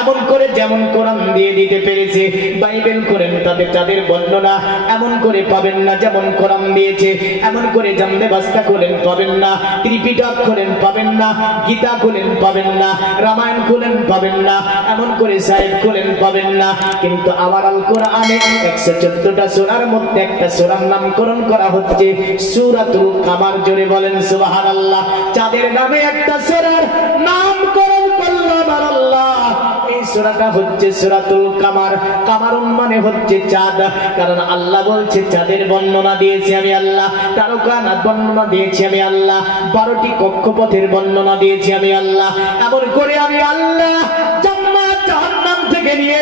এমন করে যেমন কোরআন দিয়ে দিতে পেরেছে, বাইবেল করেন তাদের তাদের বর্ণনা এমন করে পাবেন না যেমন কোরআন দিয়েছে। এমন করে জানলে বাস্তা করেন পাবেন না, ত্রিপিটক করেন পাবেন না, গীতা করেন পাবেন না, রামায়ণ করেন পাবেন না, এমন করে সাহেব করেন পাবেন না। কিন্তু আমার আল কোরআনে 114টা সূরার মধ্যে একটা সূরার নামকরণ করা হচ্ছে সূরাতুল কামার। জোরে বলেন সুবহানাল্লাহ। চাঁদের নামে একটা সূরার নামকরণ করলো আমার আল্লাহ। এই সূরাটা হচ্ছে সূরাতুল কামার। কামারুন মানে হচ্ছে চাঁদ, কারণ আল্লাহ বলছে চাঁদের বর্ণনা দিয়েছি আমি আল্লাহ, তারকানাথ বর্ণনা দিয়েছি আমি আল্লাহ, 12টি কক্ষপথের বর্ণনা দিয়েছি আমি আল্লাহ। এমন করে আমি আল্লাহ জান্নাত জাহান্নাম থেকে নিয়ে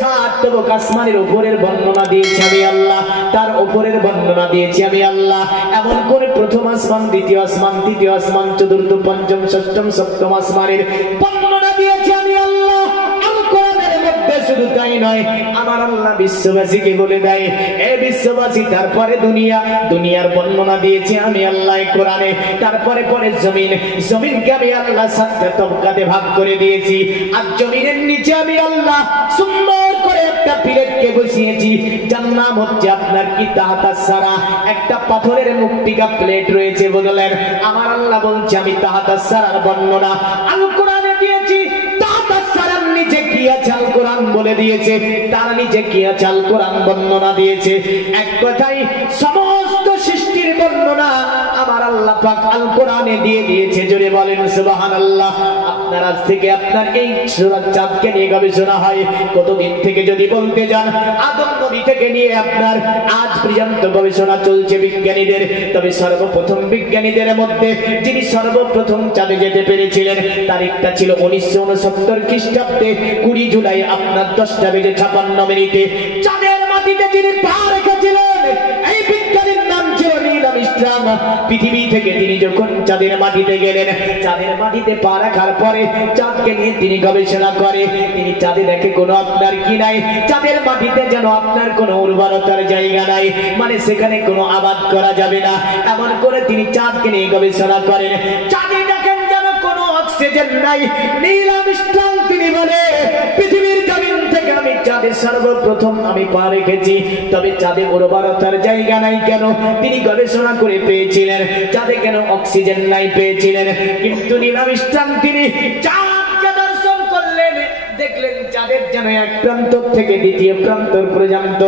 7 তবক আসমানের উপরের বর্ণনা দিয়েছি আমি আল্লাহ, তার উপরের বর্ণনা দিয়েছি আমি আল্লাহ। এমন করে প্রথম আসমান, দ্বিতীয় আসমান, তৃতীয় আসমান, চতুর্থ, পঞ্চম, ষষ্ঠম, সপ্তম আসমানের বর্ণনা দিয়েছি আমি আল্লাহ। আল কোরআনের মধ্যে শুধু তাই নয়, আমার আল্লাহ বিশ্ববাসীকে বলে দেয়, এ বিশ্ববাসী, তারপরে দুনিয়ার বর্ণনা দিয়েছি আমি আল্লাহ কোরআনে। তারপরে পরে জমিনকে আমি আল্লাহ 7টা তবকাতে ভাগ করে দিয়েছি। আর জমিনের নিচে আমি আল্লাহ সুন্দর করে একটা প্লেটকে বসিয়েছি, যার নাম হচ্ছে আপনার কি তাহাতাস সারা। একটা পাথরের মুক্তিকা প্লেট রয়েছে, বদলেন আমার আল্লাহ বলছে আমি তাহাতাস সারার বর্ণনা আল কোরআনে দিয়েছি। তাহাতাস সারার নিচে কি আছে আল কোরআন বলে দিয়েছে, তার নিচে কি আছে আল কোরআন বর্ণনা দিয়েছে। এক কথায় সমস্ত সৃষ্টির বর্ণনা আমার আল্লাহ পাক আল কোরআনে দিয়ে দিয়েছে। জোরে বলেন সুবহানাল্লাহ। আপনার আজ থেকে আপনার এই সূরা চাঁদকে নিয়ে গবেষণা হয় কতদিন থেকে যদি বলতে যান, আদম নবী থেকে নিয়ে আপনার আজ পর্যন্ত গবেষণা চলছে বিজ্ঞানীদের। তবে সর্বপ্রথম বিজ্ঞানীদের মধ্যে যিনি সর্বপ্রথম চাঁদে যেতে পেরেছিলেন, তারিখটা ছিল 1969 খ্রিস্টাব্দে 20 জুলাই আপনার 10:56 চাঁদের মাটিতে যিনি পা রেখেছিলেন, এই বিজ্ঞানীর নাম ছিল নীল আর্মস্ট্রং। পৃথিবী থেকে তিনি যখন চাঁদের মাটিতে গেলেন, চাঁদের মাটিতে পা রাখার পরে চাঁদকে নিয়ে তিনি গবেষণা করে। তিনি চাঁদে দেখে কোনো আপনার কি নাই, চাঁদের মাটিতে যেন আপনার কোনো উর্বরতার জায়গা নাই, মানে সেখানে কোনো আবাদ করা যাবে না। এমন করে তিনি চাঁদকে নিয়ে গবেষণা করেন। চাঁদে দেখেন যেন কোনো অক্সিজেন নাই। নীল আর্মস্ট্রং তিনি বলে, পৃথিবীর জমিন থেকে আমি চাঁদে সর্বপ্রথম আমি পা রেখেছি, তবে চাঁদে উর্বরতার জায়গা নাই কেন? তিনি গবেষণা করে পেয়েছিলেন চাঁদে কেন অক্সিজেন নাই পেয়েছিলেন। কিন্তু নীল আর্মস্ট্রং তিনি চাঁদকে দর্শন করলেন, দেখলেন চাঁদের যেন এক প্রান্ত থেকে দ্বিতীয় প্রান্ত পর্যন্ত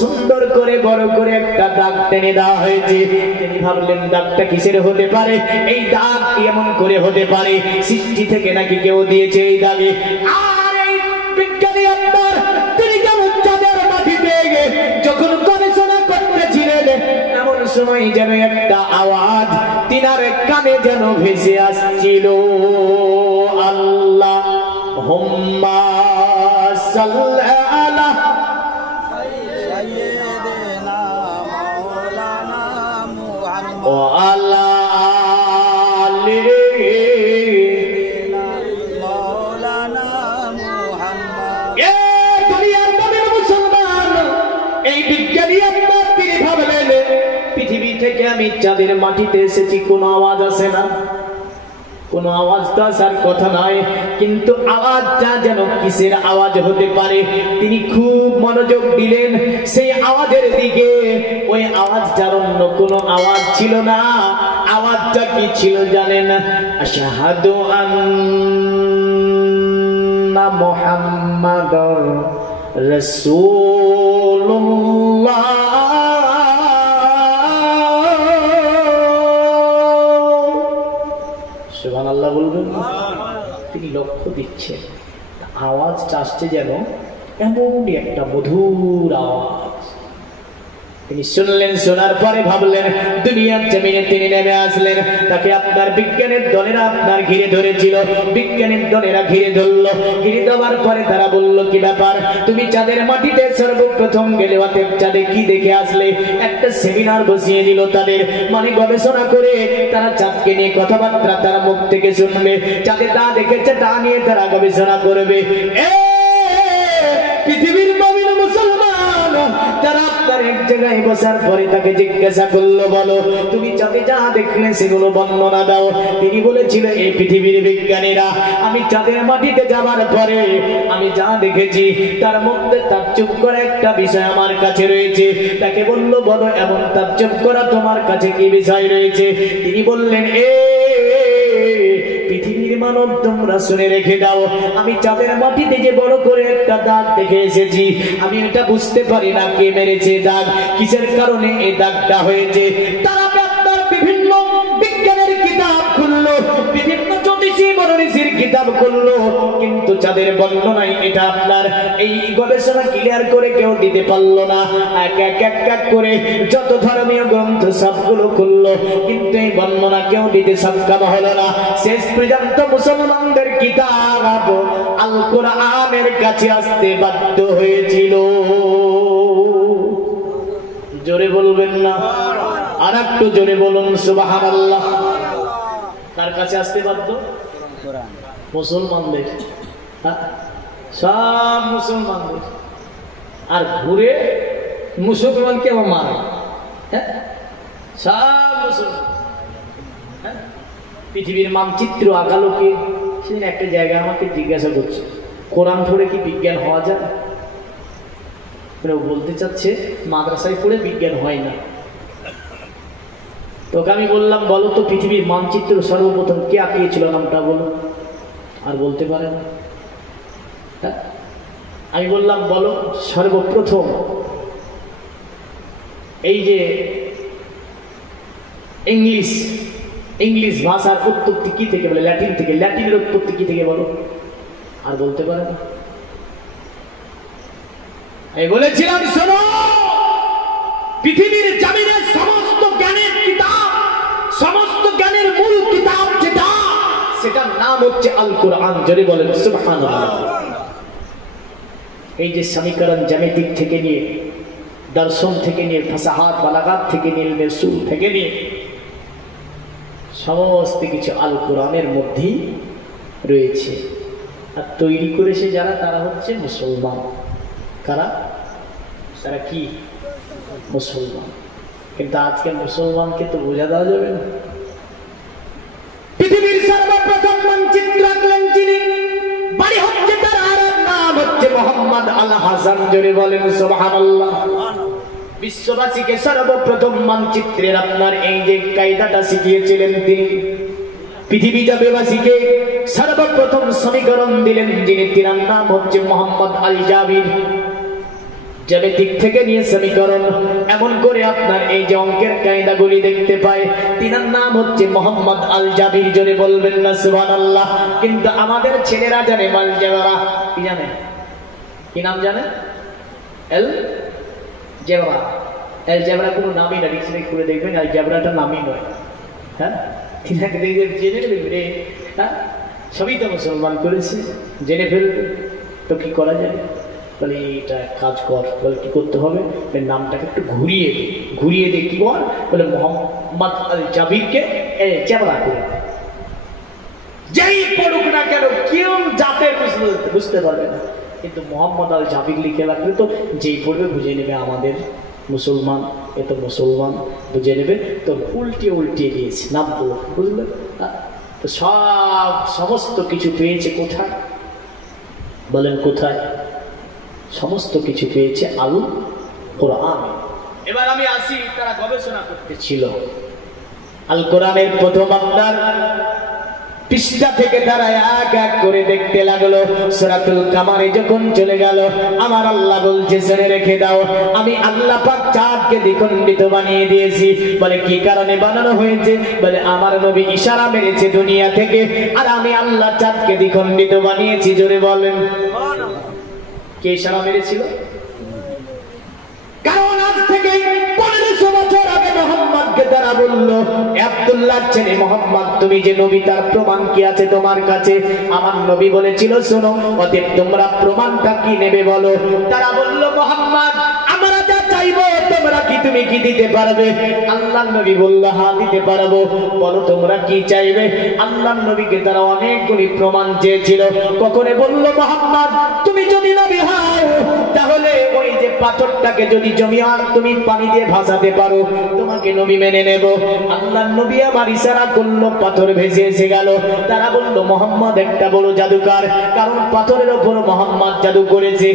সুন্দর করে বড় করে একটা দাগ টেনে দেওয়া হয়েছে। তিনি ভাবলেন দাগটা কিসের হতে পারে, এই দাগ এমন করে হতে পারে সৃষ্টি থেকে নাকি কেউ দিয়েছে এই দাগে। আর এই বিজ্ঞানী আপনার তিনি কেমন চাঁদের মাটিতে যখন গবেষণা করতেছিলেন, এমন সময় যেন একটা আওয়াজ তিনার কানে যেন ভেসে আসছিল, আল্লাহ হুম্মা সাল্লি আলা সাইয়্যিদিনা মাওলানা মুহাম্মদ ওয়া আলা আলি মাওলানা মুহাম্মদ। এ দুনিয়ার মুমিন মুসলমান, এই বিজ্ঞানী আপনার তিনি ভাবলেন পৃথিবী থেকে আমি চাঁদের মাটিতে এসেছি, কোনো আওয়াজ আসে না, কোনো আওয়াজ তো আসার কথা নয়, কিন্তু আওয়াজটা যেন কিসের আওয়াজ হতে পারে। তিনি খুব মনোযোগ দিলেন সেই আওয়াজের দিকে। ওই আওয়াজটার অন্য কোনো আওয়াজ ছিল না। আওয়াজটা কি ছিল জানেন? আশহাদু আন্না মুহাম্মাদুর রাসূলুল্লাহ। সুবহানাল্লাহ বলবেন। তিনি লক্ষ্য দিচ্ছেন আওয়াজটা আসছে যেন এমনই একটা মধুর আওয়াজ। তিনি শুনলেন, শোনার পরে ভাবলেন দুনিয়ার জমিনে তিনি নেমে আসলেন। তাকে আপনার বিজ্ঞানের দলেরা আপনার ঘিরে ধরেছিল, বিজ্ঞানের দলেরা ঘিরে ধরলো। ঘিরে দেওয়ার পরে তারা বলল, কি ব্যাপার, তুমি চাঁদের মাটিতে সর্বপ্রথম গেলে, অতএব চাঁদে কি দেখে আসলে? একটা সেমিনার বসিয়ে দিল তাদের, মানে গবেষণা করে তারা চাঁদকে নিয়ে কথাবার্তা তারা মুখ থেকে শুনবে। চাঁদে তা দেখেছে তা নিয়ে তারা গবেষণা করবে। পৃথিবীর মুমিন মুসলমান, তারা আপনার এক জায়গায় বসার পরে তাকে জিজ্ঞাসা করলো, বলো তুমি চাঁদে যা দেখলে সেগুলো বর্ণনা দাও। তিনি বলেছিল, এই পৃথিবীর বিজ্ঞানীরা, আমি চাঁদের মাটিতে যাবার পরে আমি যা দেখেছি তার মধ্যে তাজ্জব করা একটা বিষয় আমার কাছে রয়েছে। তাকে বললো, বলো এমন তাজ্জব করা তোমার কাছে কি বিষয় রয়েছে? তিনি বললেন, পৃথিবীর মানব তোমরা শুনে রেখে দাও, আমি চাঁদের মাটিতে যে বড় করে একটা দাগ দেখে এসেছি, আমি এটা বুঝতে পারি না কে মেরেছে দাগ, কিসের কারণে এই দাগটা হয়েছে। তারা আপনার বিভিন্ন বিজ্ঞানের কিতাব খুললো, বিভিন্ন জ্যোতিষী মনীষীর কিতাব খুললো, কিন্তু চাঁদের বর্ণনায় এটা আপনার এই গবেষণা ক্লিয়ার করে কেউ দিতে পারলো না। এক এক এক এক করে যত ধর্মীয় গ্রন্থ সবগুলো খুললো, কিন্তু এই বর্ণনা কেউ দিতে সক্ষম হলো না। শেষ পর্যন্ত মুসলমানদের কিতাব আল কোরআনের কাছে আসতে বাধ্য হয়েছিল। জোরে বলবেন না? আর একটু জোরে বলুন সুবহানাল্লাহ। তার কাছে আসতে বাধ্য মুসলমানদের, সব মুসলমানদের। আর ঘুরে মুসলমানকে আবার মারে, সব মুসলমান। পৃথিবীর মানচিত্র আঁকালোকে সেদিন একটা জায়গায় আমাকে জিজ্ঞাসা করছে, কোরআন পড়ে কি বিজ্ঞান হওয়া যায়? বলতে চাচ্ছে মাদ্রাসায় পড়ে বিজ্ঞান হয় না। তোকে আমি বললাম, বলো তো পৃথিবীর মানচিত্র সর্বপ্রথম কে আঁকিয়েছিল, নামটা বলো। আর বলতে পারে না। আমি বললাম, বলো সর্বপ্রথম এই যে ইংলিশ ভাষার উৎপত্তি কি থেকে বলে? ল্যাটিন থেকে। ল্যাটিনের উৎপত্তি কি থেকে বলো? আর বলতে পারে না। আমি বলেছিলাম, শোনো, পৃথিবীর জামিনের সমস্ত জ্ঞানের কিতাব, সমস্ত জ্ঞানের মূল কিতাব যেটা, সেটার নাম হচ্ছে আল কোরআন। জোরে বলেন সুবহানাল্লাহ। এই যে সমীকরণ জ্যামিতিক থেকে নিয়ে, দর্শন থেকে নিয়ে, ফাসাহাত বালাগাত থেকে নিয়ে, উসুল থেকে নিয়ে সমস্ত কিছু আল কোরআনের মধ্যেই রয়েছে। আর তৈরি করেছে যারা, তারা হচ্ছে মুসলমান। কারা? তারা কি? মুসলমান। কিন্তু আজকে মুসলমানকে তো বোঝা দেওয়া যাবে না। পৃথিবীর সর্বপ্রথম মানচিত্র আঁকলেন যিনি, বাড়ি হচ্ছে তার, আর নাম হচ্ছে মোহাম্মদ আল হাসান। জোরে বলেন সুবহানাল্লাহ। বিশ্ববাসীকে সর্বপ্রথম মানচিত্রের আপনার এই যে কায়দাটা শিখিয়েছিলেন তিনি। পৃথিবী জাবেবাসীকে সর্বপ্রথম সমীকরণ দিলেন যিনি, তিনার নাম হচ্ছে মোহাম্মদ আল জাবির। জ্যামিতিক থেকে নিয়ে সমীকরণ, এমন করে আপনার এই যে অঙ্কের কায়দাগুলি দেখতে পায়, তিনার নাম হচ্ছে মোহাম্মদ আল জাবির। জোরে বলবেন না সুবহানাল্লাহ। কিন্তু আমাদের ছেলেরা জানে মাল জাবরা। কি জানে? কি নাম জানে? এল জেবরা। এল জেবরা কোনো নামই না, ডিকশনারি খুলে দেখবেন এল জেবরাটা নামই নয়। হ্যাঁ, তিনাকে জেনে দেখবে। হ্যাঁ, সবই তো মুসলমান করেছে, জেনে ফেলবে তো কি করা যাবে? বলে এটা কাজ কর। বলে কি করতে হবে? নামটাকে একটু ঘুরিয়ে দে। কি বল? বলে মোহাম্মদ আল জাবিরকে জেবরা করে। যেই পড়ুক না কেন, কেউ জাতের বুঝতে পারবে না, কিন্তু মোহাম্মদ আল জাবির লিখে রাখলে তো যেই পড়বে বুঝে নেবে আমাদের মুসলমান, এ তো মুসলমান, বুঝে নেবে। তো উল্টিয়ে দিয়েছে নামগুলো, বুঝলেন? তো সমস্ত কিছু পেয়েছে কোথায়? বলেন কোথায়? সমস্ত কিছু পেয়েছে আল কোরআন। এবার আমি আসি, তারা গবেষণা করতেছিল আল কোরআনের প্রথম আপনার পৃষ্ঠা থেকে তারা এক এক করে দেখতে লাগলো। সূরাতুল কামারে যখন চলে গেল, আমার আল্লাহ বলছে, শুনে রেখে দাও, আমি আল্লাহ পাক চাঁদকে দ্বিখণ্ডিত বানিয়ে দিয়েছি। বলে কি কারণে বানানো হয়েছে? বলে আমার নবী ইশারা মেরেছে দুনিয়া থেকে, আর আমি আল্লাহ চাঁদকে দ্বিখণ্ডিত বানিয়েছি। জোরে বলেন। কে ইশারা মেরেছিল? কারণ আজ থেকে 1500 বছর আগে মোহাম্মদকে তারা বলল, আব্দুল্লাহ ছেলে মোহাম্মদ, তুমি যে নবী, তার প্রমাণ কি আছে তোমার কাছে? আমার নবী বলেছিল, শোনো, অতএব তোমরা প্রমাণটা কি নেবে বলো। তারা বলল, মোহাম্মদ, আমরা যা চাইবো তোমরা কি, তুমি কি দিতে পারবে? আল্লাহ নবী বলল, হ্যাঁ দিতে পারবো। বলো তোমরা কি চাইবে? আল্লাহ নবীকে তারা অনেকগুলি প্রমাণ চেয়েছিল। কখনো বলল, মোহাম্মদ, তুমি যদি নবী হও তাহলে ওই যে পাথরটাকে যদি তুমি পানি দিয়ে ভাসাতে পারো তোমাকে নবী মেনে নেব। আল্লাহর নবী আমার ইশারা করলো, পাথর ভেসে এসে গেল। তারা বলল মুহাম্মদ একটা বড় জাদুকর, কারণ পাথরের উপর মুহাম্মদ জাদু করেছে।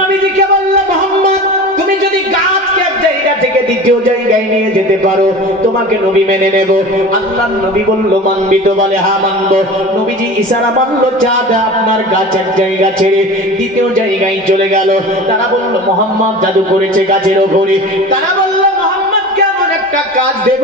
নবীজিকে বলল মুহাম্মদ তুমি যদি গাছকে এক জায়গা থেকে দ্বিতীয় জায়গায় নিয়ে যেতে পারো তোমাকে নবী মেনে নেব। আল্লাহর নবী বলল মানবি তো? বলে হ্যাঁ মানবো। নবীজি ইশারা মানলো, চাঁদ আপনার গাছ এক জায়গা ছেড়ে দ্বিতীয় জায়গায় চলে গেল। তারা বলল মুহাম্মদ জাদু করেছে গাছের উপরে। তারা বলল মুহাম্মদ কেমন একটা কাজ দেব,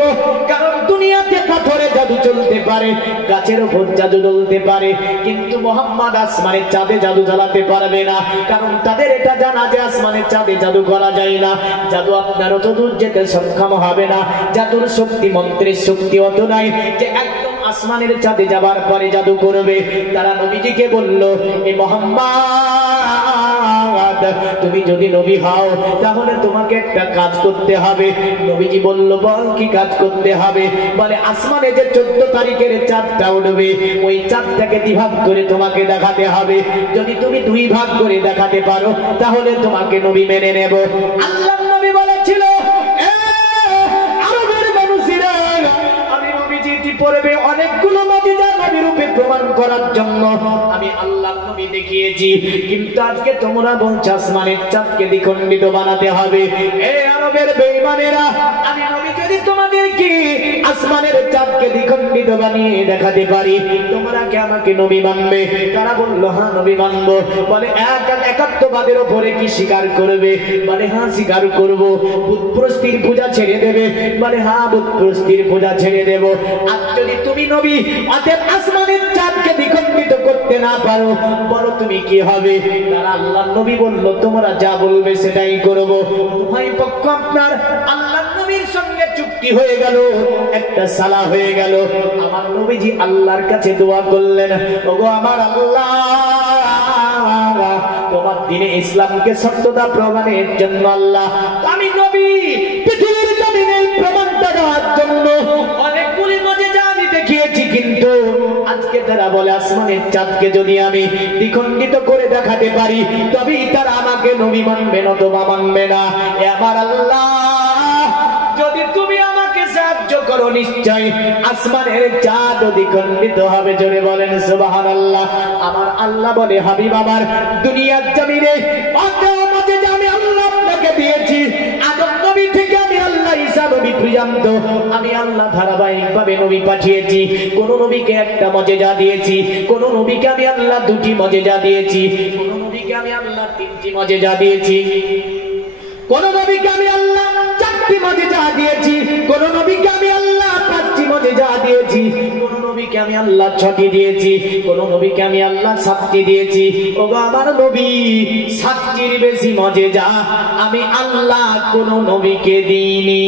কারণ দুনিয়াতে পাথরে জাদু চলতে পারে, গাছের উপর জাদু চলতে পারে, কিন্তু মুহাম্মদ আসমানের চাঁদে জাদু চালাতে পারবে না, কারণ তাদের এটা জানা যে আসমানের চাঁদে জাদু করা যায় না। জাদু আপনার অত দূর যেতে সক্ষম হবে না, জাদুর শক্তি মন্ত্রের শক্তি অত নাই যে একদম আসমানের চাঁদে যাবার পরে জাদু করবে। তারা নবীজিকে বলল এ মুহাম্মদ তুমি যদি নবী হও তাহলে তোমাকে একটা কাজ করতে হবে। নবীজি বলল বল কি কাজ করতে হবে? বলে আসমানে যে 14 তারিখের চাঁদটা উঠবে ওই চাঁদটাকে দ্বিভাগ করে তোমাকে দেখাতে হবে। যদি তুমি 2 ভাগ করে দেখাতে পারো তাহলে তোমাকে নবী মেনে নেব। আল্লাহর নবী বলেছিল আরবের মানুষেরা আমি নবীজি পড়বে অনেকগুলো মুজিজা নবীর রূপে প্রমাণ করার জন্য আমি আল্লাহর নবী দেখিয়েছি, কিন্তু আজকে তোমরা বলছো আসমানের চাঁদকে দ্বিখণ্ডিত বানাতে হবে। এই আরবের বেঈমানেরা আমি নবী যদি তোমাদেরকে আসমানের চাঁদকে দ্বিখণ্ডিত বানিয়ে দেখাতে পারি তোমরা কি আমাকে নবী মানবে? তারা বলল হ্যাঁ নবী মানবো। বলে একাত্মবাদের উপরে কি স্বীকার করবে? বলে হ্যাঁ স্বীকার করব। বুত প্রস্তির পূজা ছেড়ে দেবে? বলে হ্যাঁ বুত প্রস্তির পূজা ছেড়ে দেব। আর যদি তুমি নবী অতএব আসমানের চাঁদকে দ্বিখণ্ডিত করতে না পারো বলো তুমি কি হবে? তারা আল্লাহর নবী বলল তোমরা যা বলবে সেটাই করব। উভয় পক্ষ আপনার আল্লাহর নবীর সঙ্গে চুক্তি হয়ে গেল, একটা সালা হয়ে গেল। আমার নবীজি আল্লাহর কাছে দোয়া করলেন, ওগো আমার আল্লাহ তোমার দ্বীনে ইসলামকে সত্যতা প্রমাণের জন্য আল্লাহ আমি নবী পৃথিবীর জমিনে প্রমাণটা দেওয়ার জন্য অনেকগুলি মুজিজা আমি দেখিয়েছি, কিন্তু আজকে তারা বলে আসমানের চাঁদকে যদি আমি দ্বিখণ্ডিত করে দেখাতে পারি তবেই তারা আমাকে নবী মানবে, নতুবা মানবে না। এ আমার আল্লাহ যদি তুমি আমাকে সাহায্য করো নিশ্চয় আসমানের চাঁদ দ্বিখণ্ডিত হবে। জোরে বলেন সুবহানাল্লাহ। আমার আল্লাহ বলে হাবিব আমার দুনিয়ার জমিনে কত মুজিজা আমি আল্লাহ আপনাকে দিয়েছি। আদম নবী থেকে আমি আল্লাহ ঈসা নবী পর্যন্ত আমি আল্লাহ ধারাবাহিকভাবে নবী পাঠিয়েছি। কোন নবীকে একটা মুজিজা দিয়েছি, কোন নবীকে আমি আল্লাহ 2টি মুজিজা দিয়েছি, কোন নবীকে আমি আল্লাহ 3টি মুজিজা দিয়েছি, কোন নবীকে আমি আল্লাহ 4টি মুজিজা দিয়েছি, কোন নবীকে আমি আল্লাহ 5টি মুজিজা দিয়েছি, কোন নবীকে আমি আল্লাহ 6টি দিয়েছি, কোন নবীকে আমি আল্লাহ 7টি দিয়েছি। ওগো আমার নবী 7টির বেশি মুজিজা আমি আল্লাহ কোন নবীকে দিইনি।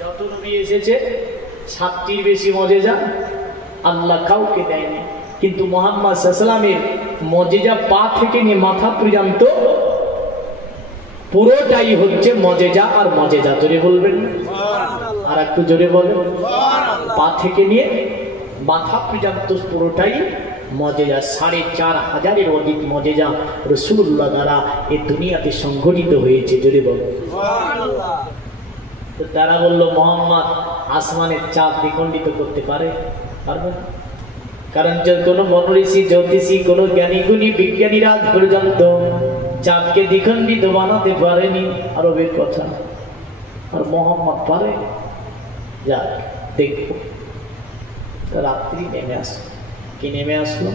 যত নবী এসেছে 7টির বেশি মুজিজা আল্লাহ কাউকে দেয়নি, কিন্তু মুহাম্মদ সাল্লাল্লাহু আলাইহি ওয়াসাল্লামের মুজিজা পা থেকে নিয়ে মাথা পর্যন্ত পুরোটাই হচ্ছে মুজিজা আর মুজিজা। জোরে বলবেন আর একটু জোরে বলেন। পা থেকে নিয়ে মাথা পর্যন্ত পুরোটাই মুজিজা। ৪,৫০০-এর অধিক মুজিজা রাসূলুল্লাহ দ্বারা এই দুনিয়াতে সংঘটিত হয়েছে। জোরে বলেন সুবহানাল্লাহ। তো তারা বলল মুহাম্মদ আসমানের চাঁদ দ্বিখণ্ডিত করতে পারবে না, কারণ কোনো মনীষী জ্যোতিষী কোনো জ্ঞানী গুণী বিজ্ঞানীরা আজ পর্যন্ত চাঁদকে দ্বিখণ্ডিত বানাতে পারেনি। আরবের কথা, আর মুহাম্মদ পারে। যাক দেখবো। রাত্রি নেমে আসলো। কি নেমে আসলো?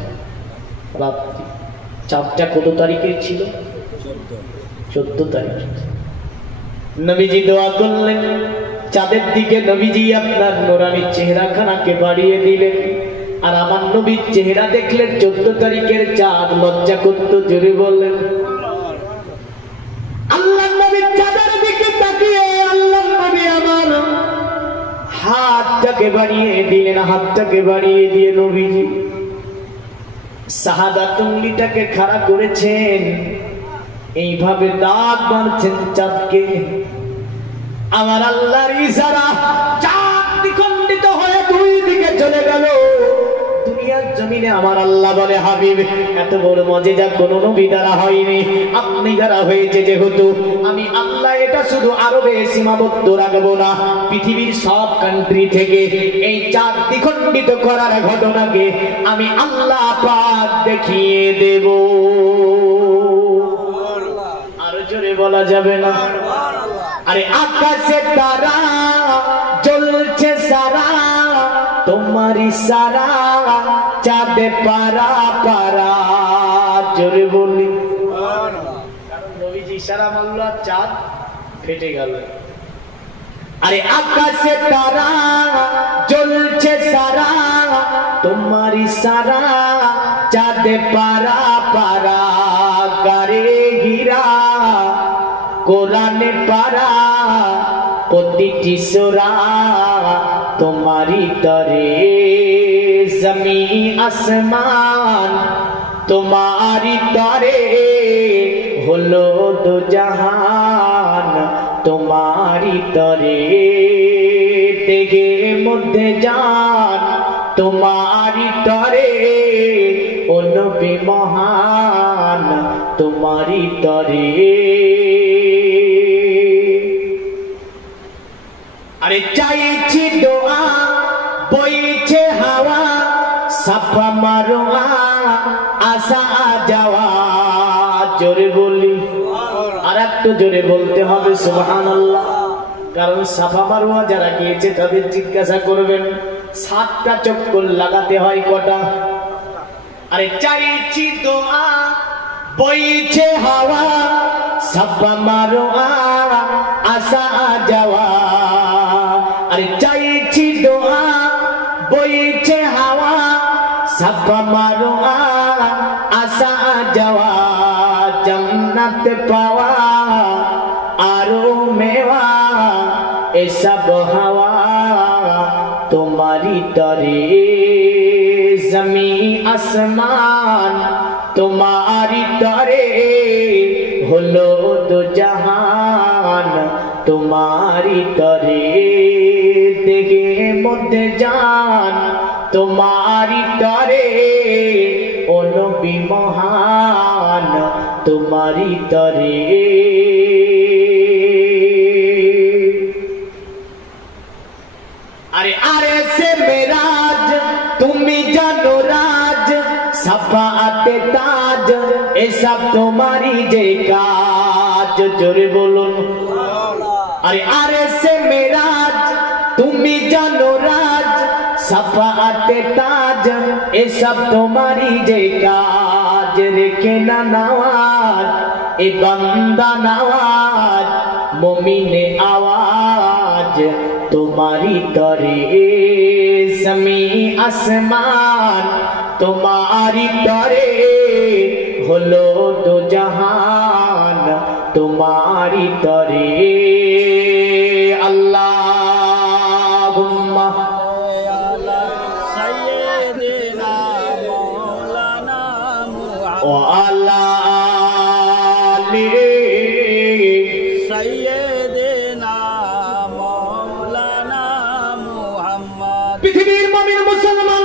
রাত্রি। চাঁদটা কত তারিখে ছিল? 14 তারিখ। নবীজি দোয়া করলেন চাঁদের দিকে। নবীজি আপনার নূরানি চেহারাখানাকে বাড়িয়ে দিলেন। আর আমার নবীর চেহারা দেখলেন 14 তারিখের চাঁদ লজ্জা করত। জোরে বললেন আল্লাহ নবীর চাঁদের দিকে তাকিয়ে আল্লাহ নবী আমার হাতটাকে বাড়িয়ে দিলেন। হাতটাকে বাড়িয়ে দিয়ে নবীজি শাহাদাত উঙ্গলিটাকে খাড়া করেছেন, এইভাবে দাঁত মারছেন চাঁদকে। আমার আল্লাহর ইশারা চাঁদ দ্বিখণ্ডিত হয়ে 2 দিকে চলে গেল। দুনিয়ার জমিনে আমার আল্লাহ বলে হাবিব এত বড় মজেজা কোন নবী দ্বারা হয়নি, আপনি দ্বারা হয়েছে। যেহেতু আমি আল্লাহ এটা শুধু আরবে সীমাবদ্ধ রাখবো না, পৃথিবীর সব কান্ট্রি থেকে এই চাঁদ দ্বিখণ্ডিত করার ঘটনাকে আমি আল্লাহ পাক দেখিয়ে দেব। আরো জোরে বলা যাবে না? আরে আকাশে তারা জ্বলছে সারা, তোমার ইশারা চাঁদে পারা পারা। জোরে বলি, কারণ নবীজি ইশারা মারল আর চাঁদ ফেটে গেল। আরে আকাশে তারা জ্বলছে সারা, তোমার ইশারা চাঁদে পারা পারা। গারে হীরা কোরআনে পারা, প্রতিটি সূরা তোমারই তরে। জমিন আসমান তোমারই তরে, হলো দো জাহান তোমারই তরে। তেগে মধ্যে জান তোমারই তরে, ও নবী মহান তোমারই তরে। আরে চাইছি দোয়া বইছে হাওয়া, সাফা মারোয়া আসা যাওয়া। জোরে বলি, আর একটু জোরে বলতে হবে সুবহানাল্লাহ। কারণ সাফা মারোয়া যারা গিয়েছে তাদের জিজ্ঞাসা করবেন 7টা চক্কর লাগাতে হয় কটা? আরে চাইছি দোয়া বইছে হাওয়া, সাফা মারোয়া আসা যাওয়া। আরে চাইছি দোয়া বইছে হাওয়া, সাফা মারোয়া আসা যাওয়া। জান্নাত পাওয়া আরো মেওয়া, এসব হাওয়া তোমারই তরে। জমিন আসমান তোমারই তরে, হলো দো জাহান তোমারই তরে। দেখে মধ্যে জান তোমারই তরে, ও নবী মহান তোমারই তরে। আরে আরে সে মেরাজ তুমি জানো রাজ, সাফাতে তাজ এসব তোমারই যে কাজ। জোরে বলুন, আরে আরে সে মেরাজ তুমি জানো রাজ, সাফাতে তাজ এসব তোমারই যে কাজ। রেখে না নওয়াজ এ বান্দা নওয়াজ, মুমিনে আওয়াজ তোমারই তরে। জমিন আসমান তোমারই তরে, হলো দো জাহান তোমারই তরে। আল্লাহুম্মা সাইয়্যিদিনা মাওলানা মুহাম্মদ ওয়া আলা আলি সাইয়্যিদিনা মাওলানা মুহাম্মদ। পৃথিবীর মুমিন মুসলমান,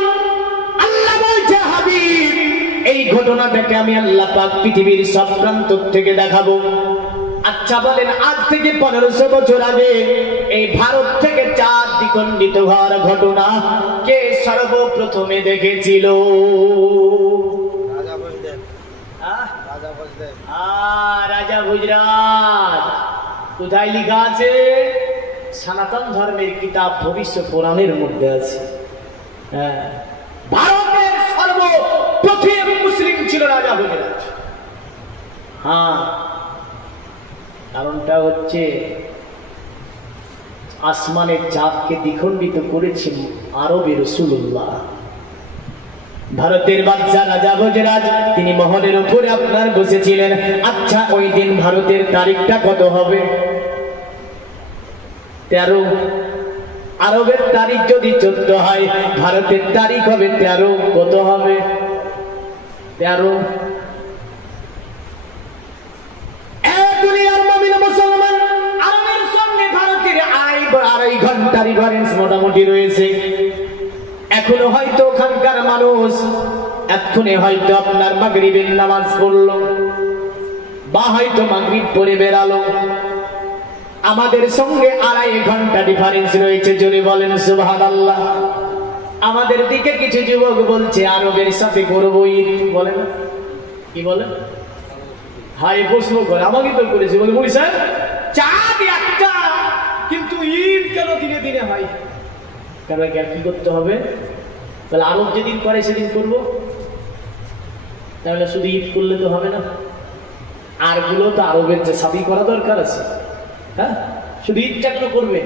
আল্লাহ বলছে হাবিব এই ঘটনাটাকে আমি আল্লাহ পাক পৃথিবীর সব প্রান্ত থেকে দেখাবো। আচ্ছা বলেন, আজ থেকে 1500 বছর আগে এই ভারত থেকে চাঁদ দ্বিখণ্ডিত হওয়ার ঘটনা কে সর্বপ্রথমে দেখেছিল? রাজা গুজরাট। কোথায় লেখা আছে? সনাতন ধর্মের কিতাব ভবিষ্য পুরাণের মধ্যে আছে। হ্যাঁ, ভারতের সর্বপ্রথম মুসলিম ছিল রাজা গুজরাট। হ্যাঁ, কারণটা হচ্ছে আসমানের চাঁদকে দ্বিখণ্ডিত করেছেন আরবে রাসূলুল্লাহ। ভারতের বাদশা রাজা ভোজরাজ তিনি মহলের উপরে আপনার বসেছিলেন। আচ্ছা, ওই দিন ভারতের তারিখটা কত হবে? 13। আরবের তারিখ যদি 14 হয়, ভারতের তারিখ হবে 13। কত হবে? 13। দুনিয়ার মুমিন মুসলমান, আরবের সঙ্গে ভারতের 2.5 ঘন্টা ডিফারেন্স মোটামুটি রয়েছে। এখন এখনো হয়তো ওখানকার মানুষ এক্ষুনি হয়তো আপনার মাগরিবের নামাজ পড়লো বা হয়তো মাগরিব পড়ে বেরালো। আমাদের সঙ্গে 2.5 ঘন্টা ডিফারেন্স রয়েছে, জোরে বলেন সুবহানাল্লাহ। আমাদের দিকে কিছু যুবক বলছে আরবের সাথে করবো ঈদ, বলে না? কি বলে? হাই প্রশ্ন করে, আমাকে তো করেছে, বলে বলি স্যার চাঁদ একটা, কিন্তু ঈদ কেন দিনে দিনে হয়? কেন কি করতে হবে? তাহলে আরব যেদিন করে সেদিন করবো, তাহলে শুধু ঈদ করলে তো হবে না, আর গুলো তো আরবের যে সাবি করা দরকার আছে। হ্যাঁ, শুধু ঈদটা কেন করবে?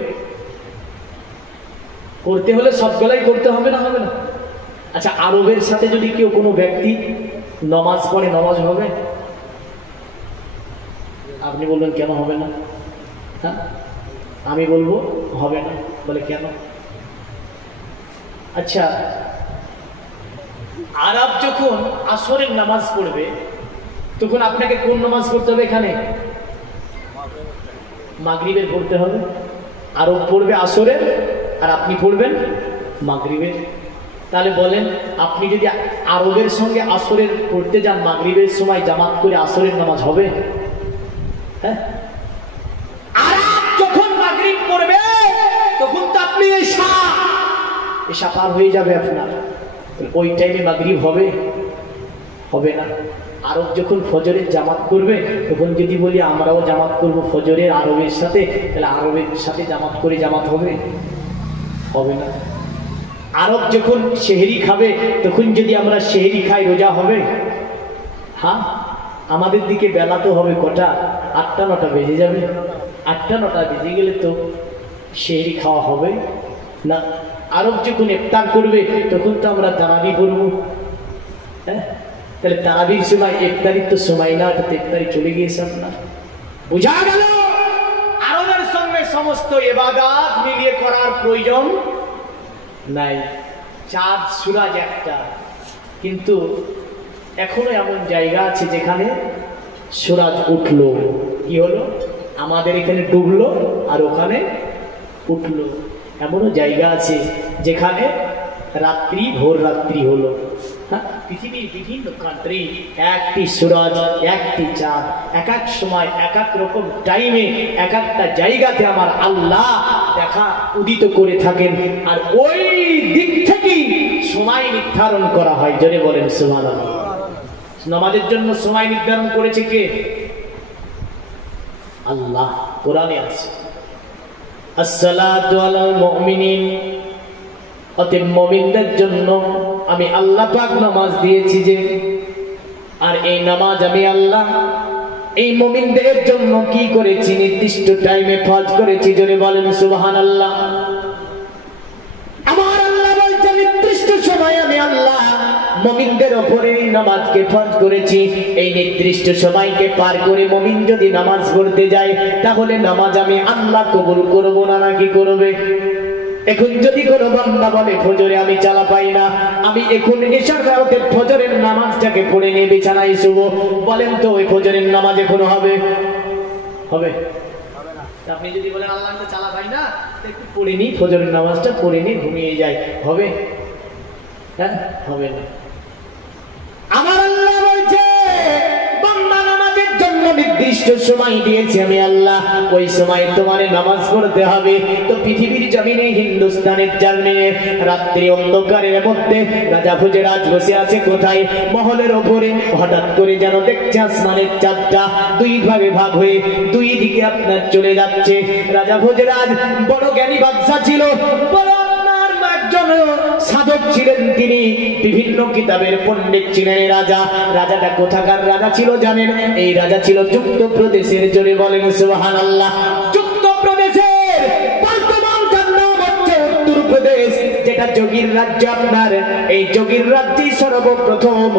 করতে হলে সবগুলাই করতে হবে না? হবে না। আচ্ছা, আরবের সাথে যদি কেউ কোনো ব্যক্তি নামাজ পড়ে, নামাজ হবে? আপনি বলবেন কেন হবে না? হ্যাঁ, আমি বলবো হবে না। বলে কেন? আচ্ছা, আরব যখন আসরের নামাজ পড়বে তখন আপনাকে কোন নামাজ পড়তে হবে? এখানে মাগরিবের পড়তে হবে। আরব পড়বে আসরের, আর আপনি পড়বেন মাগরিবের। তাহলে বলেন, আপনি যদি আরবের সঙ্গে আসরের পড়তে যান, মাগরিবের সময় জামাত করে আসরের নামাজ হবে? হ্যাঁ, আরব যখন মাগরিব পড়বে তখন তো আপনি এশা পার হয়ে যাবে আপনার, ওই টাইমে মাগরিব হবে? হবে না। আরব যখন ফজরের জামাত করবে তখন যদি বলি আমরাও জামাত করব ফজরের আরবের সাথে, তাহলে আরবের সাথে জামাত করে জামাত হবে? হবে না। আরব যখন সেহরি খাবে তখন যদি আমরা সেহরি খাই, রোজা হবে? হ্যাঁ, আমাদের দিকে বেলা তো হবে কটা? 8টা-9টা বেজে যাবে। 8টা-9টা বেজে গেলে তো সেহরি খাওয়া হবে না। আরব যখন ইফতার করবে তখন তো আমরা তারাবি পড়বো। হ্যাঁ, তাহলে তারাবির সময় ইফতারির তো সময় না, তো ইফতারি চলে গিয়েছে আপনার। বুঝা গেল? আরবের সঙ্গে সমস্ত ইবাদত মিলিয়ে করার প্রয়োজন নাই। চাঁদ সূরজ একটা, কিন্তু এখনো এমন জায়গা আছে যেখানে সূরজ উঠলো, কি হলো? আমাদের এখানে ডুবলো আর ওখানে উঠলো। এমনও জায়গা আছে যেখানে রাত্রি ভোর রাত্রি হলো। পৃথিবীর বিভিন্ন কান্ট্রি একটি সূরজ, একটি চাঁদ, এক এক সময় এক এক রকম টাইমে এক একটা জায়গাতে আমার আল্লাহ দেখা উদিত করে থাকেন, আর ওই দিক থেকেই সময় নির্ধারণ করা হয়। জোরে বলেন সুবহানাল্লাহ। নামাজের জন্য সময় নির্ধারণ করেছে কে? আল্লাহ। কোরআনে আছে আসসালাতু আলাল মুমিনিন, অতএব মুমিনদের জন্য আমি আল্লাহ পাক নামাজ দিয়েছি যে, আর এই নামাজ আমি আল্লাহ এই মুমিনদের জন্য কি করেছি? নির্দিষ্ট টাইমে ফরজ করেছি। জোরে বলেন সুবহানাল্লাহ। আমার আল্লাহ বলছে নির্দিষ্ট সময় আমি আল্লাহ মুমিনদের উপরে নামাজকে ফরজ করেছি। এই নির্দিষ্ট সময়কে পার করে মুমিন যদি নামাজ পড়তে যায় তাহলে নামাজ আমি আল্লাহ কবুল করব না, নাকি করবে? এখন যদি কোনো বান্দা বলে ফজরে আমি চালা পাই না, আমি এখন এশার রাতে ফজরের নামাজটাকে পড়ে নিয়ে বিছানায় শুবো, বলেন তো ওই ফজরের নামাজ এখনো হবে? হবে? আপনি যদি বলেন আল্লাহ তো চালা পাই না, একটু পড়ে নি, ফজরের নামাজটা পড়ে নিয়ে ঘুমিয়ে যায়, হবে? হ্যাঁ, হবে না। আমার আল্লাহ বলছে বান্দা নামাজের জন্য নির্দিষ্ট সময় দিয়েছি আমি আল্লাহ, ওই সময় তোমার নামাজ পড়তে হবে। তো পৃথিবীর জমিনে হিন্দুস্তানের জামিনে রাত্রি অন্ধকারের মধ্যে রাজা ভোজরাজ বসে আছে কোথায়? মহলের ওপরে। হঠাৎ করে যেন দেখছে আসমানের চাঁদটা দুই ভাগে ভাগ হয়ে দুই দিকে আপনার চলে যাচ্ছে। রাজা ভোজরাজ বড় জ্ঞানী বাদশা ছিল, বড় সাধক ছিলেন, তিনি বিভিন্ন কিতাবের পণ্ডিত ছিলেন। রাজাটা কোথাকার রাজা ছিল জানেন? এই রাজা ছিল যুক্ত প্রদেশের। জোরে বলেন সুবহানাল্লাহ। যুক্ত প্রদেশের বর্তমান নাম হচ্ছে উত্তর প্রদেশ, যেটা যোগীর রাজ্য আপনার। এই যোগীর রাজ্যে সর্বপ্রথম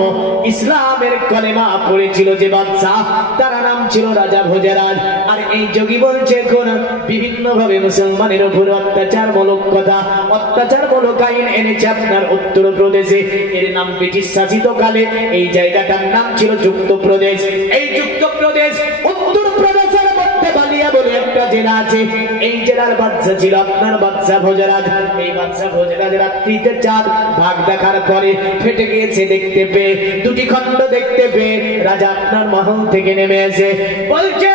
ইসলামের কলেমা পড়েছিল যে বাদশাহ, তার নাম ছিল রাজা ভোজরাজ। আর এই যোগী বলছে এখন বিভিন্ন ভাবে মুসলমানের উপর অত্যাচারমূলক কথা, অত্যাচারমূলক আইন এনেছে আপনার উত্তর প্রদেশে। এর নাম ব্রিটিশ শাসিত কালে এই জায়গাটার নাম ছিল যুক্ত প্রদেশ। এই যুক্ত প্রদেশ উত্তর প্রদেশের মধ্যে বালিয়া বলে একটা জেলা আছে, এই জেলার বাদশা ছিল আপনার বাদশা ভোজরাজ। এই বাদশা ভোজরাজ রাত্রিতে চাঁদ ভাগ দেখার পরে ফেটে গিয়েছে দেখতে পেয়ে, দুটি খণ্ড দেখতে পেয়ে রাজা আপনার মহল থেকে নেমে এসে বলছে,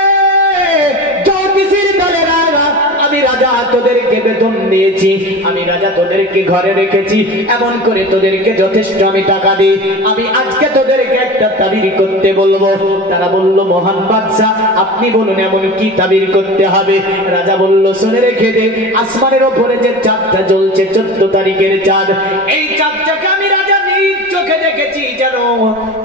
আমি রাজা তোদেরকে বেতন দিয়েছি, আমি রাজা তোদেরকে ঘরে রেখেছি, এমন করে তোদেরকে যথেষ্ট আমি টাকা দিই, আমি আজকে তোদেরকে একটা তাবির করতে বলবো। তারা বলল, মহান বাদশাহ আপনি বলুন এমন কি তাবির করতে হবে? রাজা বলল, শুনে রেখে দে, আসমানের ওপরে যে চাঁদটা জ্বলছে 14 তারিখের চাঁদ, এই চাঁদটাকে আমি রাজা নিজ চোখে দেখেছি, যেন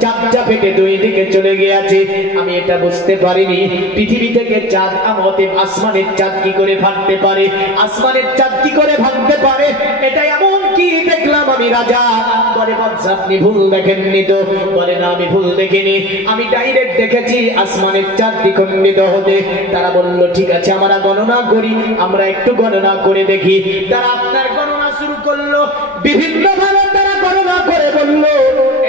চাঁদটা ফেটে দুই দিকে চলে গিয়েছে। আমি এটা বুঝতে পারিনি পৃথিবী থেকে চাঁদ আমাদের আসমানের চাঁদ কি করে ভাঙতে পারে, আসমানের চাঁদ কি করে ভাঙতে পারে, এটা এমন কি দেখলাম আমি রাজা। বলে, বাদশা আপনি ভুল দেখেননি তো? বলে, না আমি ভুল দেখিনি, আমি ডাইরেক্ট দেখেছি আসমানের চাঁদ দ্বিখণ্ডিত হতে। তারা বলল, ঠিক আছে আমরা গণনা করি, আমরা একটু গণনা করে দেখি। তারা আপনার গণনা শুরু করলো, বিভিন্ন ভাবে তারা গণনা করে বললো,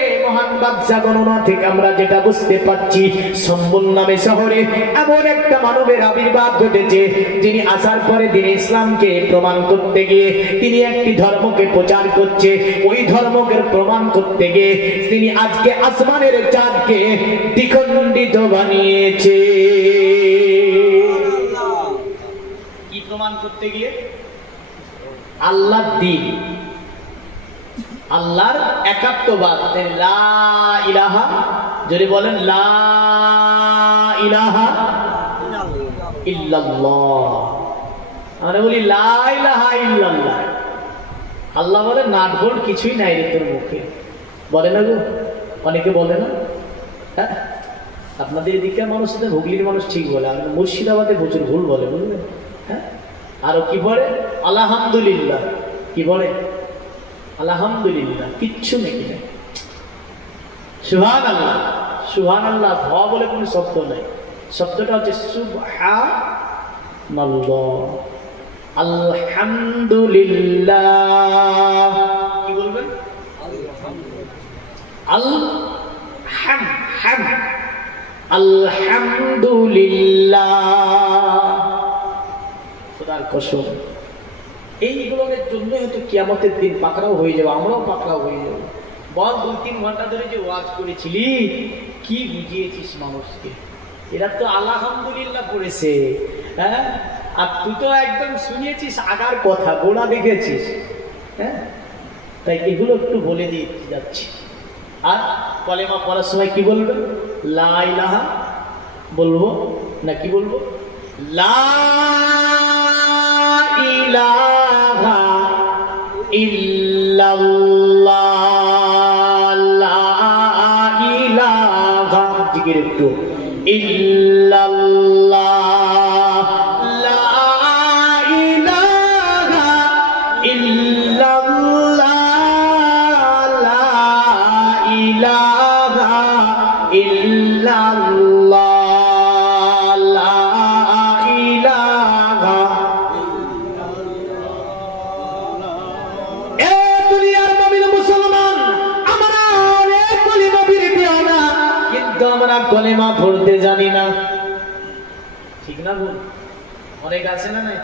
এই মহান বাদশা গণনা থেকে আমরা যেটা বুঝতে পারছি, সম্বল নামে শহরে এমন একটা মানবের আবির্ভাব ঘটেছে, যিনি আসার পরে দিন ইসলামকে প্রমাণ করতে গিয়ে তিনি একটি ধর্মকে প্রচার করছে, ওই ধর্মকে প্রমাণ করতে গিয়ে তিনি আজকে আসমানের চাঁদকে দ্বিখণ্ডিত বানিয়েছে। কি প্রমাণ করতে গিয়ে? আল্লাহর দ্বীন, আল্লাহর একাত্মবাদ, লা ইলাহা, যদি বলেন লা ইলাহা ইল্লাল্লাহ, আমরা বলি লা ইলাহা ইল্লাল্লাহ। আল্লাহ বলে, নাট বল কিছুই নাই রে তোর মুখে, বলে না গো? অনেকে বলে না? হ্যাঁ, আপনাদের এদিকে মানুষ, হুগলির মানুষ ঠিক বলে, আর মুর্শিদাবাদে প্রচুর ভুল বলে, বুঝলেন? হ্যাঁ, আরো কি বলে? আলহামদুলিল্লাহ। কি বলে? আলহামদুলিল্লাহ, কিচ্ছু নেই। সুবহানাল্লাহ, সুবহানাল্লাহ ভ বলে কোনো শব্দ নাই, শব্দটা হচ্ছে সুবহানাল্লাহ। আলহামদুলিল্লাহ, কি বলবেন? আলহামদুলিল্লাহ। খোদার কসম, এইগুলোর জন্য হয়তো কিয়ামতের দিন পাকড়াও হয়ে যাবে, আমরাও পাকড়াও হয়ে যাবো। বল, 2-3 ঘন্টা ধরে যে ওয়াজ করেছিলি, কি বুঝিয়েছিস মানুষকে? এরা তো আলহামদুলিল্লাহ পড়েছে, হ্যাঁ, আর তুই তো একদম শুনিয়েছিস আগার কথা, গোড়া দেখেছিস। হ্যাঁ, তাই এগুলো একটু বলে দিয়ে যাচ্ছি। আর কলেমা পড়ার সময় কি বলবেন? লা ইলাহা বলবো না কি বলবো? লা ইলাহা ইল্লাল্লাহ, লা ইলাহা, জিকির একটু, ইল্লাল্লাহ, লা ইলাহা ইল্লাল্লাহ, লা ইলাহা ইল্লাল্লাহ, লা ইলাহা। এ দুনিয়ার মুমিন মুসলমান, আমরা অনেক বলি নবীর দিওয়ানা, কিন্তু আমরা কলেমা পড়তে জানি না, ঠিক না? বল, অনেক আছে না? নাই,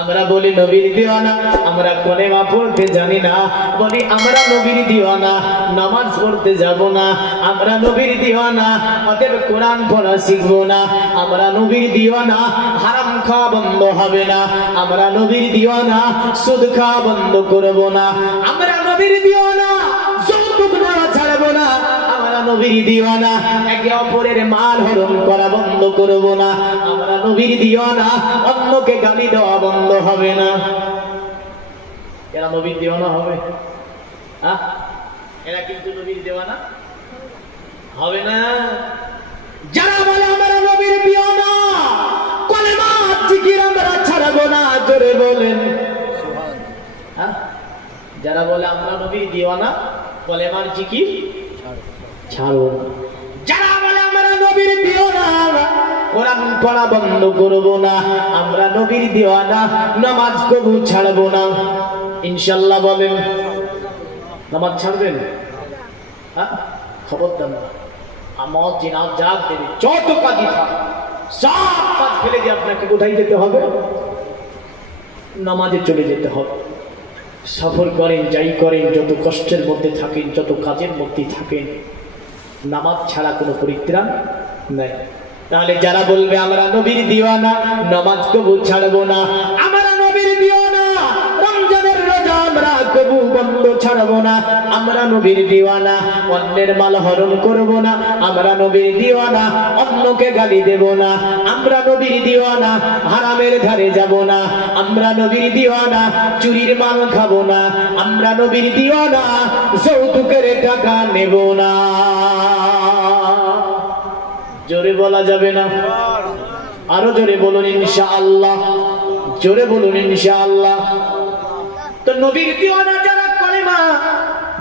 আমরা বলি নবীর দিওয়ানা, আমরা কলেমা পড়তে জানি না। বলি আমরা নবীর দিওয়ানা, নামাজ পড়তে যাব না। আমরা নবীর দিওয়ানা, অতএব কোরআন পড়া শিখবো না। আমরা নবীর দিওয়ানা, হারাম খাওয়া বন্ধ হবে না। আমরা নবীর দিওয়ানা, সুদ খাওয়া বন্ধ করবো না। আমরা নবীর দিওয়ানা, যৌতুক নেওয়া ছাড়বো না। আমরা নবীর দিওয়ানা, একে অপরের মাল হরণ করা বন্ধ করবো না। আমরা নবীর দিওয়ানা, অন্যকে গালি দেওয়া বন্ধ হবে না। এরা নবীর দিওয়ানা হবে? এরা কিন্তু নবীর দিওয়ানা হবে না। যারা বলে আমরা নবীর দিওয়ানা, কলেমা জিকির আমরা ছাড়বো না, জোরে বলেন সুবহানাল্লাহ। যারা বলে আমরা নবীর দিওয়ানা, কলেমার জিকির ছাড়বো না। যারা বলে আমরা নবীর দিওয়ানা, কোরআন পড়া বন্ধ করবো না। আমরা নবীর দিওয়ানা, নামাজ কবু ছাড়বো না। ইনশাআল্লাহ বলেন, নামাজ ছাড়বেন? খবরদার না। আমার জিনা জাগ দেবে, যত কাজই থাক সব কাজ ফেলে দিয়ে আপনাকে কোথায় যেতে হবে? নামাজে চলে যেতে হবে। সফর করেন, যাই করেন, যত কষ্টের মধ্যে থাকেন, যত কাজের মধ্যে থাকেন, নামাজ ছাড়া কোনো পরিত্রাণ নাই। তাহলে যারা বলবে আমরা নবীর দিওয়ানা, নামাজ কবু ছাড়বো না, আমরা নবীর দিওয়ানা, রমজানের রোজা আমরা কবু বন্ধ ছাড়বো না, আমরা নবীর দিওয়ানা, অন্যের মাল হরণ করবো না, আমরা নবীর দিওয়ানা, অন্যকে গালি দেব না, আমরা নবীর দিওয়ানা, হারামের ধারে যাব না, আমরা নবীর দিওয়ানা, চুরির মাল খাবো না, আমরা নবীর দিওয়ানা, যৌতুকের টাকা নেব না। জোরে বলা যাবে না? আরো জোরে বলুন ইনশাআল্লাহ, জোরে বলুন ইনশাআল্লাহ। তো নবীর দিওয়ানা যারা কলেমা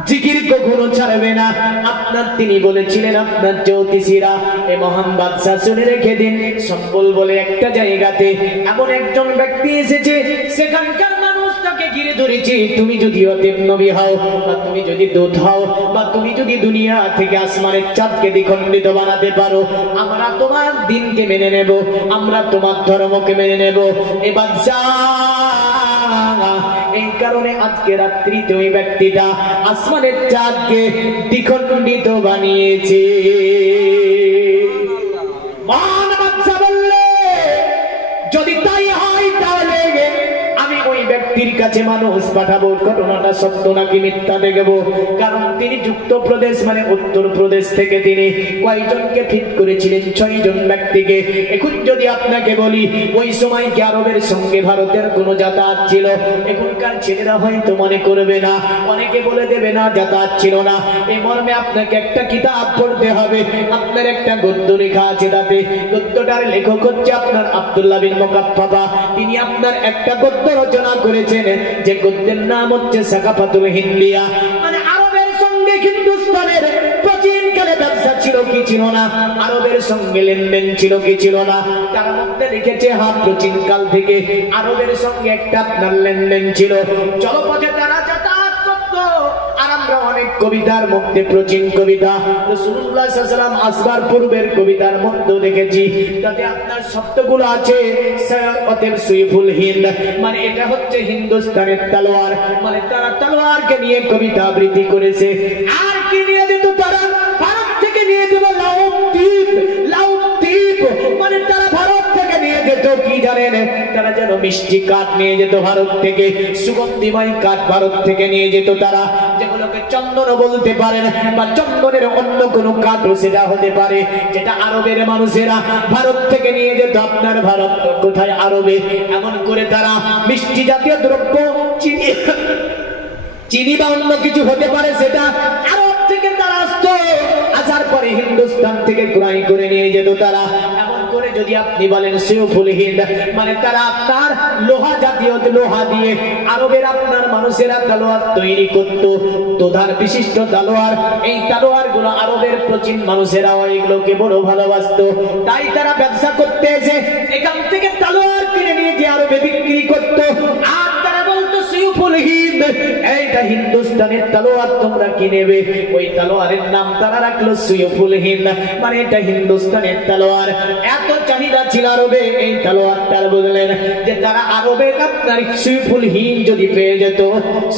জিকির কখনো ছাড়বে না। আপনার তিনি বলেছিলেন আপনার জ্যোতিষীরা এ মহান বাদশা শুনে রেখে দিন, সম্বল বলে একটা জায়গাতে এমন একজন ব্যক্তি এসেছে, সেখানকার মানুষ তাকে ঘিরে ধরেছে, তুমি যদি অতীব নবী হও, বা তুমি যদি দূত হও, বা তুমি যদি দুনিয়া থেকে আসমানের চাঁদকে দ্বিখণ্ডিত বানাতে পারো, আমরা তোমার দিনকে মেনে নেব, আমরা তোমার ধর্মকে মেনে নেব। এ বাদশা, এই কারণে আজকে রাত্রিতে ওই ব্যক্তিটা আসমানের চাঁদকে দ্বিখণ্ডিত বানিয়েছে। মহান বাদশা বললে যদি তাই হয় তাহলে আমি ওই ব্যক্তির কাছে মানুষ পাঠাবো, ঘটনাটা সত্য নাকি মিথ্যা দেখবো। কারণ তিনি যুক্তপ্রদেশ মানে উত্তর প্রদেশ থেকে তিনি কয়জনকে ফিট করেছিলেন? 6 জন ব্যক্তিকে। এখন যদি আপনাকে বলি ওই সময় কি আরবের সঙ্গে ভারতের কোনো যাতায়াত ছিল? এখনকার ছেলেরা হয়তো মনে করবে না, অনেকে বলে দেবে না যাতায়াত ছিল না। এই মর্মে আপনাকে একটা কিতাব পড়তে হবে। আপনার একটা গদ্য লেখা আছে, তাতে গদ্যটার লেখক হচ্ছে আপনার আব্দুল্লাহ বিন মুকাফফা। তিনি আপনার একটা গদ্য রচনা করেছেন, যে গদ্যের নাম হচ্ছে সাকাফাতুল হিন্দিয়া। মানে আরবের সঙ্গে হিন্দুস্তানের প্রাচীনকালে ব্যবসা ছিল কি ছিল না, আরবের সঙ্গে লেনদেন ছিল কি ছিল না, তার মধ্যে লিখেছে হ্যাঁ প্রাচীনকাল থেকে আরবের সঙ্গে একটা আপনার লেনদেন ছিল। জলপথে তারা যাতায়াত করত। আর আমরা অনেক কবিতার মধ্যে প্রাচীন কবিতা রাসূলুল্লাহ সাল্লাল্লাহু আলাইহি ওয়াসাল্লাম আসবার পূর্বের কবিতার মধ্যে দেখেছি, তাতে আপনার শব্দগুলো আছে অতএব সুইফুল হিন্দ, মানে এটা হচ্ছে হিন্দুস্তানের তলোয়ার, মানে তারা তলোয়ারকে নিয়ে কবিতা আবৃত্তি করেছে। আর কি নিয়ে যেত তারা? ভারত থেকে নিয়ে যেত লাউদ্বীপ, লাউদ্বীপ মানে তারা ভারত থেকে নিয়ে যেত কি জানেন? তারা যেন মিষ্টি কাঠ নিয়ে যেত ভারত থেকে, সুগন্ধিময় কাঠ ভারত থেকে নিয়ে যেত তারা, যেগুলোকে চন্দন বলতে পারেন, বা চন্দনের অন্য কোনো কাঠও সেটা হতে পারে, যেটা আরবের মানুষেরা ভারত থেকে নিয়ে যেত। আপনার ভারত কোথায়? আরবে। এমন করে তারা মিষ্টি জাতীয় দ্রব্য, চিনি বা অন্য কিছু হতে পারে, সেটা আরব থেকে তারা আসতো, আসার পরে হিন্দুস্তান থেকে ক্রয় করে নিয়ে যেত তারা। এমন করে যদি আপনি বলেন সুইফুল হিন্দ, মানে তারা আপনার লোহা জাতীয়, লোহা দিয়ে আরবের আপনার মানুষেরা তলোয়ার তৈরি করত, তোধার বিশিষ্ট তলোয়ার। এই তলোয়ার গুলো আরবের প্রাচীন মানুষেরা এইগুলোকে বড় ভালোবাসতো, তাই তারা ব্যবসা করতে এসে এখান থেকে তলোয়ার কিনে নিয়ে যে আরবে বিক্রি করতো। আর তারা বলতো সুইফুল হিন্দ, এইটা হিন্দুস্তানের তলোয়ার, তোমরা কি নেবে? ওই তলোয়ারের নাম তারা রাখলো সুইফুল হিন্দ, মানে এটা হিন্দুস্তানের তলোয়ার। এত চাহিদা ছিল আরবে এই তলোয়ারটার, বুঝলেন? যে তারা আরবে আপনার সুইফুল হিন্দ যদি পেয়ে যেত,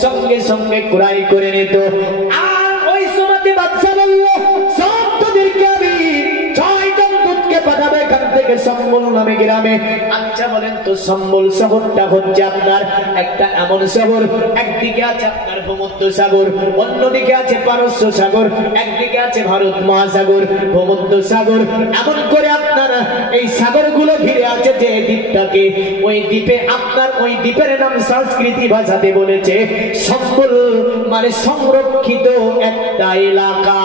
সঙ্গে সঙ্গে ক্রয় করে নিত। আর ওই সময়তে বাদশা বলল সবদেরকে আমি 6 জন দূতকে পাঠাবে এখান থেকে সম্বল নামে গ্রামে। আচ্ছা বলেন তো, সম্বল শহরটা হচ্ছে আপনার একটা এমন শহর, একদিকে আছে আপনার ভূমধ্য সাগর, অন্যদিকে আছে পারস্য সাগর, একদিকে আছে ভারত মহাসাগর, ভূমধ্য সাগর। এমন করে আপনার এই সাগরগুলো ঘিরে আছে যে দ্বীপটাকে, ওই দ্বীপে আপনার ওই দ্বীপের নাম সংস্কৃতি ভাষাতে বলেছে সম্বল, মানে সংরক্ষিত একটা এলাকা।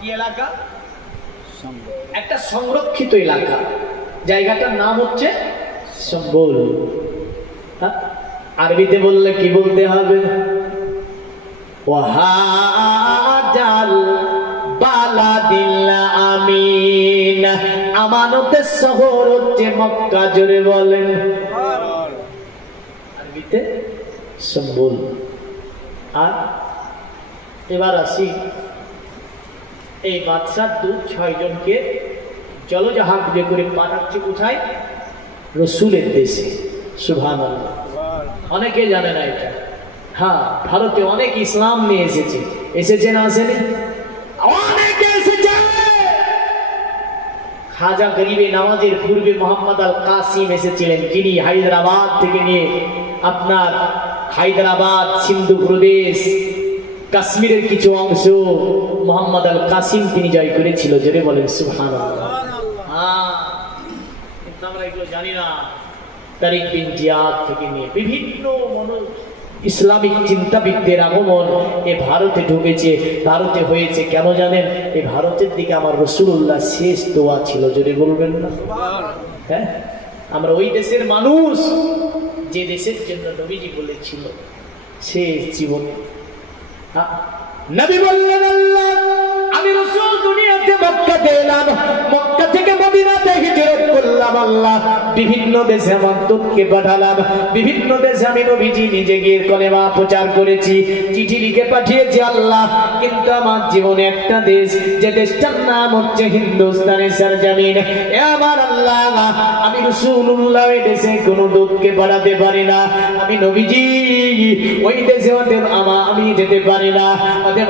কি এলাকা? একটা সংরক্ষিত এলাকা। জায়গাটার নাম হচ্ছে সম্বল। আরবিতে বললে কি বলতে হবে? ওয়াহাজাল বালাদিল আমিন, আমানতের শহর হচ্ছে মক্কা। জোরে বলেন। আরবিতে সম্বল। আর এবার আসি এই বাদশার দূত 6 জনকে চলো জাহাজ যে করে পাঠাচ্ছে কোথায়? রসুলের দেশে। সুবহানাল্লাহ। অনেকে জানে না এটা। হ্যাঁ, ভারতে অনেক ইসলাম নিয়ে এসেছে না আসেনি? অনেকে এসেছে। খাজা গরিবে নামাজের পূর্বে মোহাম্মদ আল কাসিম এসেছিলেন, যিনি হায়দ্রাবাদ থেকে নিয়ে আপনার হায়দ্রাবাদ, সিন্ধু প্রদেশ, কাশ্মীরের কিছু অংশ মোহাম্মদ আল কাসিম তিনি জয় করেছিল। জোরে বলেন সুবহানাল্লাহ। হ্যাঁ, কিন্তু আমরা এগুলো জানি না। তারিক বিন জিয়াদ থেকে নিয়ে বিভিন্ন ইসলামিক চিন্তাবিদদের আগমন এ ভারতে ঢুকেছে, ভারতে হয়েছে। কেন জানেন? এই ভারতের দিকে আমার রাসূলুল্লাহ শেষ দোয়া ছিল। জোরে বলবেন না? হ্যাঁ, আমরা ওই দেশের মানুষ যে দেশের জন্য নবীজি বলেছিল শেষ জীবনে। নবী বললেন, আল্লাহ আমি রাসূল দুনিয়াতে মক্কাতে এলাম, মক্কা থেকে মদিনাতে হিজরত করলাম। আল্লাহ বিভিন্ন দেশে আমার দূতকে পাঠালাম, বিভিন্ন দেশে আমি নবীজি নিজে গিয়ে কলেমা প্রচার করেছি, চিঠি লিখে পাঠিয়েছি। আল্লাহ কিন্তু আমার জীবনে একটা দেশ, যে দেশটার নাম হচ্ছে হিন্দুস্তানের সরজমিন। এ আমার আল্লাহ, আমি রাসূলুল্লাহ ওই দেশে কোনো দূতকে পাঠাতে পারি না। আমি নবীজি ওই দেশে আমি যেতে পারি না।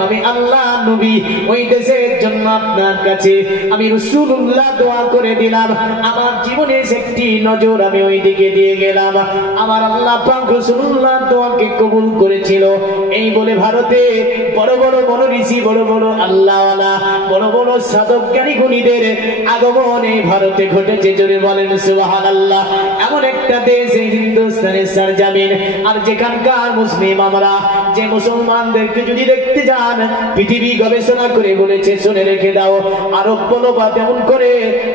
আমি আল্লাহ নবী ওই দেশের জন্য আপনার কাছে আমি রাসূলুল্লাহ দোয়া করে দিলাম। আমার জীবনে একটি নজর আমি ওই দিকে দিয়ে গেলাম। আমার আল্লাহ পাক রাসূলুল্লাহ দোয়াকে কবুল করেছিল। এই বলে ভারতে বড় বড় মনীষী, বড় বড় আল্লাহওয়ালা, বড় বড় সাধক জ্ঞানী গুণীদের আগমন এই ভারতে ঘটেছে। জোরে বলেন সুবহানাল্লাহ। এমন একটা দেশ হিন্দুস্তানের সরজমিন। আর যেখানকার মুসলিম আমরা, যে মুসলমানদেরকে যদি দেখতে যান, পৃথিবী গবেষণা করে বলেছে, শুনে রেখে দাও, আরব বলো বা তেমন করে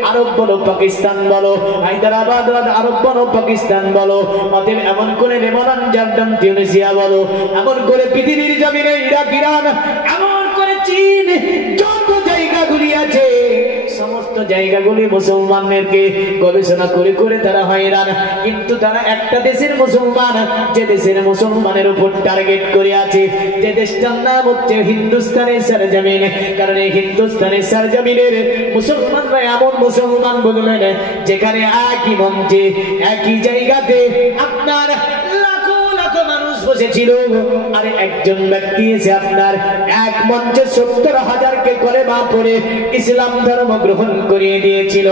আরব বলো, পাকিস্তান বলো, হায়দ্রাবাদ আরব বলো, পাকিস্তান বলো, অতএব এমন করে লেবানন, জর্ডান, তিউনিসিয়া বলো, এমন করে পৃথিবীর জমিনে ইরাক, ইরান, এমন করে চীন, যত জায়গাগুলি আছে সমস্ত জায়গাগুলি মুসলমানদেরকে গবেষণা করে করে তারা হয়রান। কিন্তু তারা একটা দেশের মুসলমান, যে দেশের মুসলমানের উপর টার্গেট করে আছে, যে দেশটার নাম হচ্ছে হিন্দুস্তানের সরজমিন। কারণ এই হিন্দুস্তানের সরজমিনের মুসলমানরা এমন মুসলমান বললেন, যেখানে একই মঞ্চে একই জায়গাতে আপনার লাখো লাখো মানুষ বসেছিল। আরে একজন ব্যক্তি এসে আপনার এক মঞ্চে 70,000কে কলেমা পড়ে ইসলাম ধর্ম গ্রহণ করিয়ে দিয়েছিল।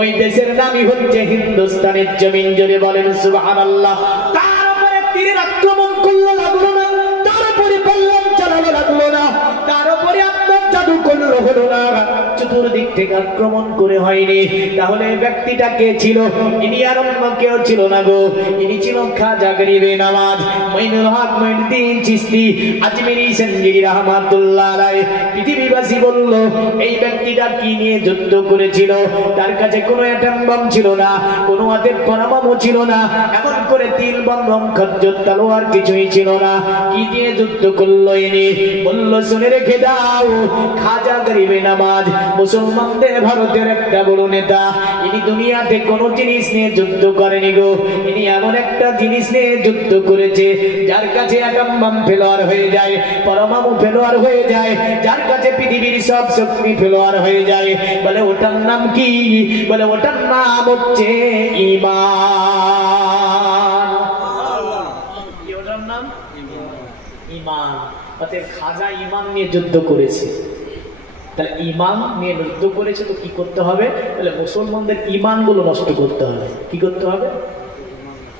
ওই দেশের নামই হচ্ছে হিন্দুস্তানের জমিন। জোরে বলেন সুবহানাল্লাহ। তার উপরে তীরের আক্রমণ করলো, লাগলো না। তার উপরে বললাম চালানো, লাগলো না। তার উপরে আপনার জাদু করলো, হলো না। চতুর্দিক থেকে আক্রমণ করে হয়নি। তাহলে ব্যক্তিটা কে ছিল? ইনি আর অন্য কেউ ছিল না গো, ইনি ছিল খাজা গরিবে নামাজ মঈনুল হক মঈনুদ্দিন চিশতি আজমেরি সঞ্জীরি রাহমাতুল্লাহ আলাইহি। পৃথিবীবাসী বলল, এই ব্যক্তিটা কি নিয়ে যুদ্ধ করেছিল? তার কাছে কোনো অ্যাটম বম ছিল না, কোনো হাতে পরমাণু ছিল না, এমন করে তিল বন্ধম খজ্জর তলোয়ার কিছুই ছিল না। কি দিয়ে যুদ্ধ করলো ইনি? বলল, শুনে রেখে দাও, খাজা গরিবে নামাজ মুসলমানদের ভারতের একটা বড় নেতা। ইনি দুনিয়াতে কোনো জিনিস নিয়ে যুদ্ধ করেনি গো, ইনি এমন একটা জিনিস নিয়ে যুদ্ধ করেছে যার কাছে অ্যাটম বম ফেলোয়ার হয়ে যায়, পরমাণু ফেলোয়ার হয়ে যায়, যার কাছে পৃথিবীর সব শক্তি ফেলোয়ার হয়ে যায়। বলে ওটার নাম কি? বলে ওটার নাম হচ্ছে ঈমান। ওটার নাম ঈমান। অতএব খাজা ঈমান নিয়ে যুদ্ধ করেছে। তাহলে ঈমান নিয়ে যুদ্ধ করেছে তো কি করতে হবে? তাহলে মুসলমানদের ঈমান গুলো নষ্ট করতে হবে। কি করতে হবে?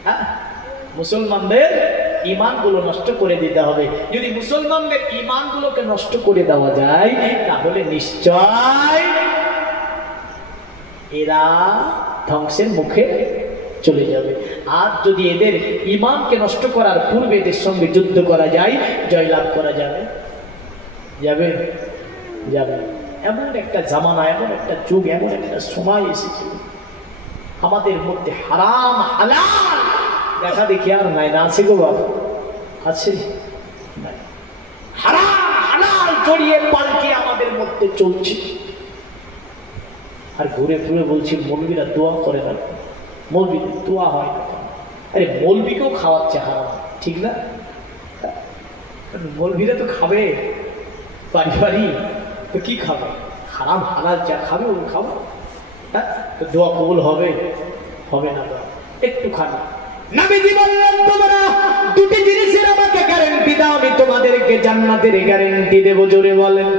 হ্যাঁ, মুসলমানদের ঈমান গুলো নষ্ট করে দিতে হবে। যদি মুসলমানদের ঈমান গুলোকে নষ্ট করে দেওয়া যায়, তাহলে নিশ্চয় এরা ধ্বংসের মুখে চলে যাবে। আর যদি এদের ঈমানকে নষ্ট করার পূর্বে এদের সঙ্গে যুদ্ধ করা যায়, জয়লাভ করা যাবে যাবে যাবে। এমন একটা জামানা, এমন একটা যুগ, এমন একটা সময় এসেছে, আমাদের মধ্যে হারাম হালাল দেখা দেখি আর নাই। না আছে গো বাবা? আছে? হারাম হালাল জড়িয়ে পাল্টে আমাদের মধ্যে চলছে। আর ঘুরে ফিরে বলছি, মৌলবীরা দোয়া করে না, মৌলবীদের দোয়া হয় না। আরে মৌলবীকেও খাওয়াচ্ছে হারাম, ঠিক না? মৌলবীরা তো খাবে পারিবারিক, তো কি খাবে? হারাম হালাল যা খাবে ও খাবো। তো দোয়া কবুল হবে হবে না? একটুখানি নবীজি বললেন তোমরা দুটি জিনিসের আমাকে গ্যারান্টি দাও, আমি তোমাদেরকে জান্নাতের গ্যারান্টি দেব। জোরে বলেন।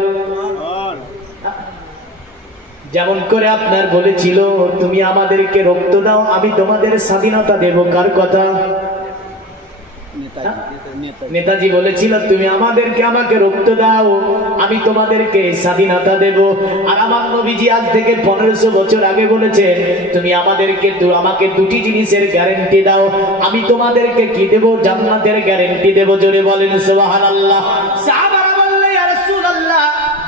যেমন করে আপনার বলেছিল তুমি আমাদেরকে রক্ত দাও, আমি তোমাদের স্বাধীনতা দেব। কার কথা? নেতাজি বলেছিল তুমি আমাকে রক্ত দাও, আমি তোমাদেরকে স্বাধীনতা দেব। আর আমার নবীজি আজ থেকে 1500 বছর আগে বলেছেন তুমি আমাকে দুটি জিনিসের গ্যারান্টি দাও, আমি তোমাদেরকে কি দেব? জান্নাতের গ্যারান্টি দেব। জোরে বলেন সুবহানাল্লাহ। সাহাবারা বললেন ইয়া রাসূলুল্লাহ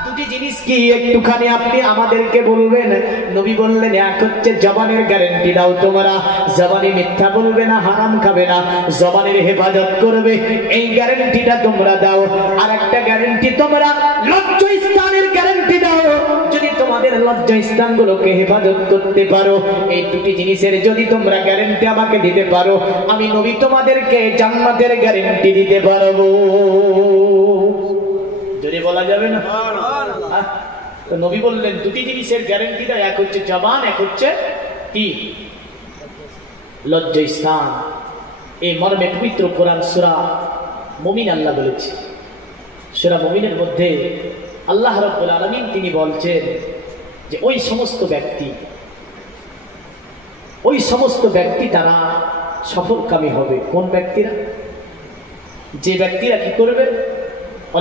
দুটি জিনিস কি একটুখানি আপনি আমাদেরকে বলবেন? নবী বললেন এক হচ্ছে জবানের গ্যারান্টি দাও, তোমরা জবানে মিথ্যা বলবে না, হারাম খাবে না, জবানের হেফাজত করবে, এই গ্যারান্টিটা তোমরা দাও। আর একটা গ্যারান্টি তোমরা লজ্জাস্থানের গ্যারান্টি দাও, যদি তোমাদের লজ্জাস্থানগুলোকে হেফাজত করতে পারো, এই দুটি জিনিসের যদি তোমরা গ্যারান্টি আমাকে দিতে পারো, আমি নবী তোমাদেরকে জান্নাতের গ্যারান্টি দিতে পারবো। যদি বলা যাবে না? তো নবী বললেন দুটি জিনিসের গ্যারান্টি দেয়, এক হচ্ছে জবান, এক হচ্ছে কি? লজ্জাস্থান। এই মর্মে পবিত্র কোরআন সূরা মুমিন আল্লাহ বলেছে। সূরা মুমিনের মধ্যে আল্লাহ রাব্বুল আলামিন তিনি বলছেন যে ওই সমস্ত ব্যক্তি তারা সফলকামী হবে। কোন ব্যক্তিরা? যে ব্যক্তিরা কি করবে?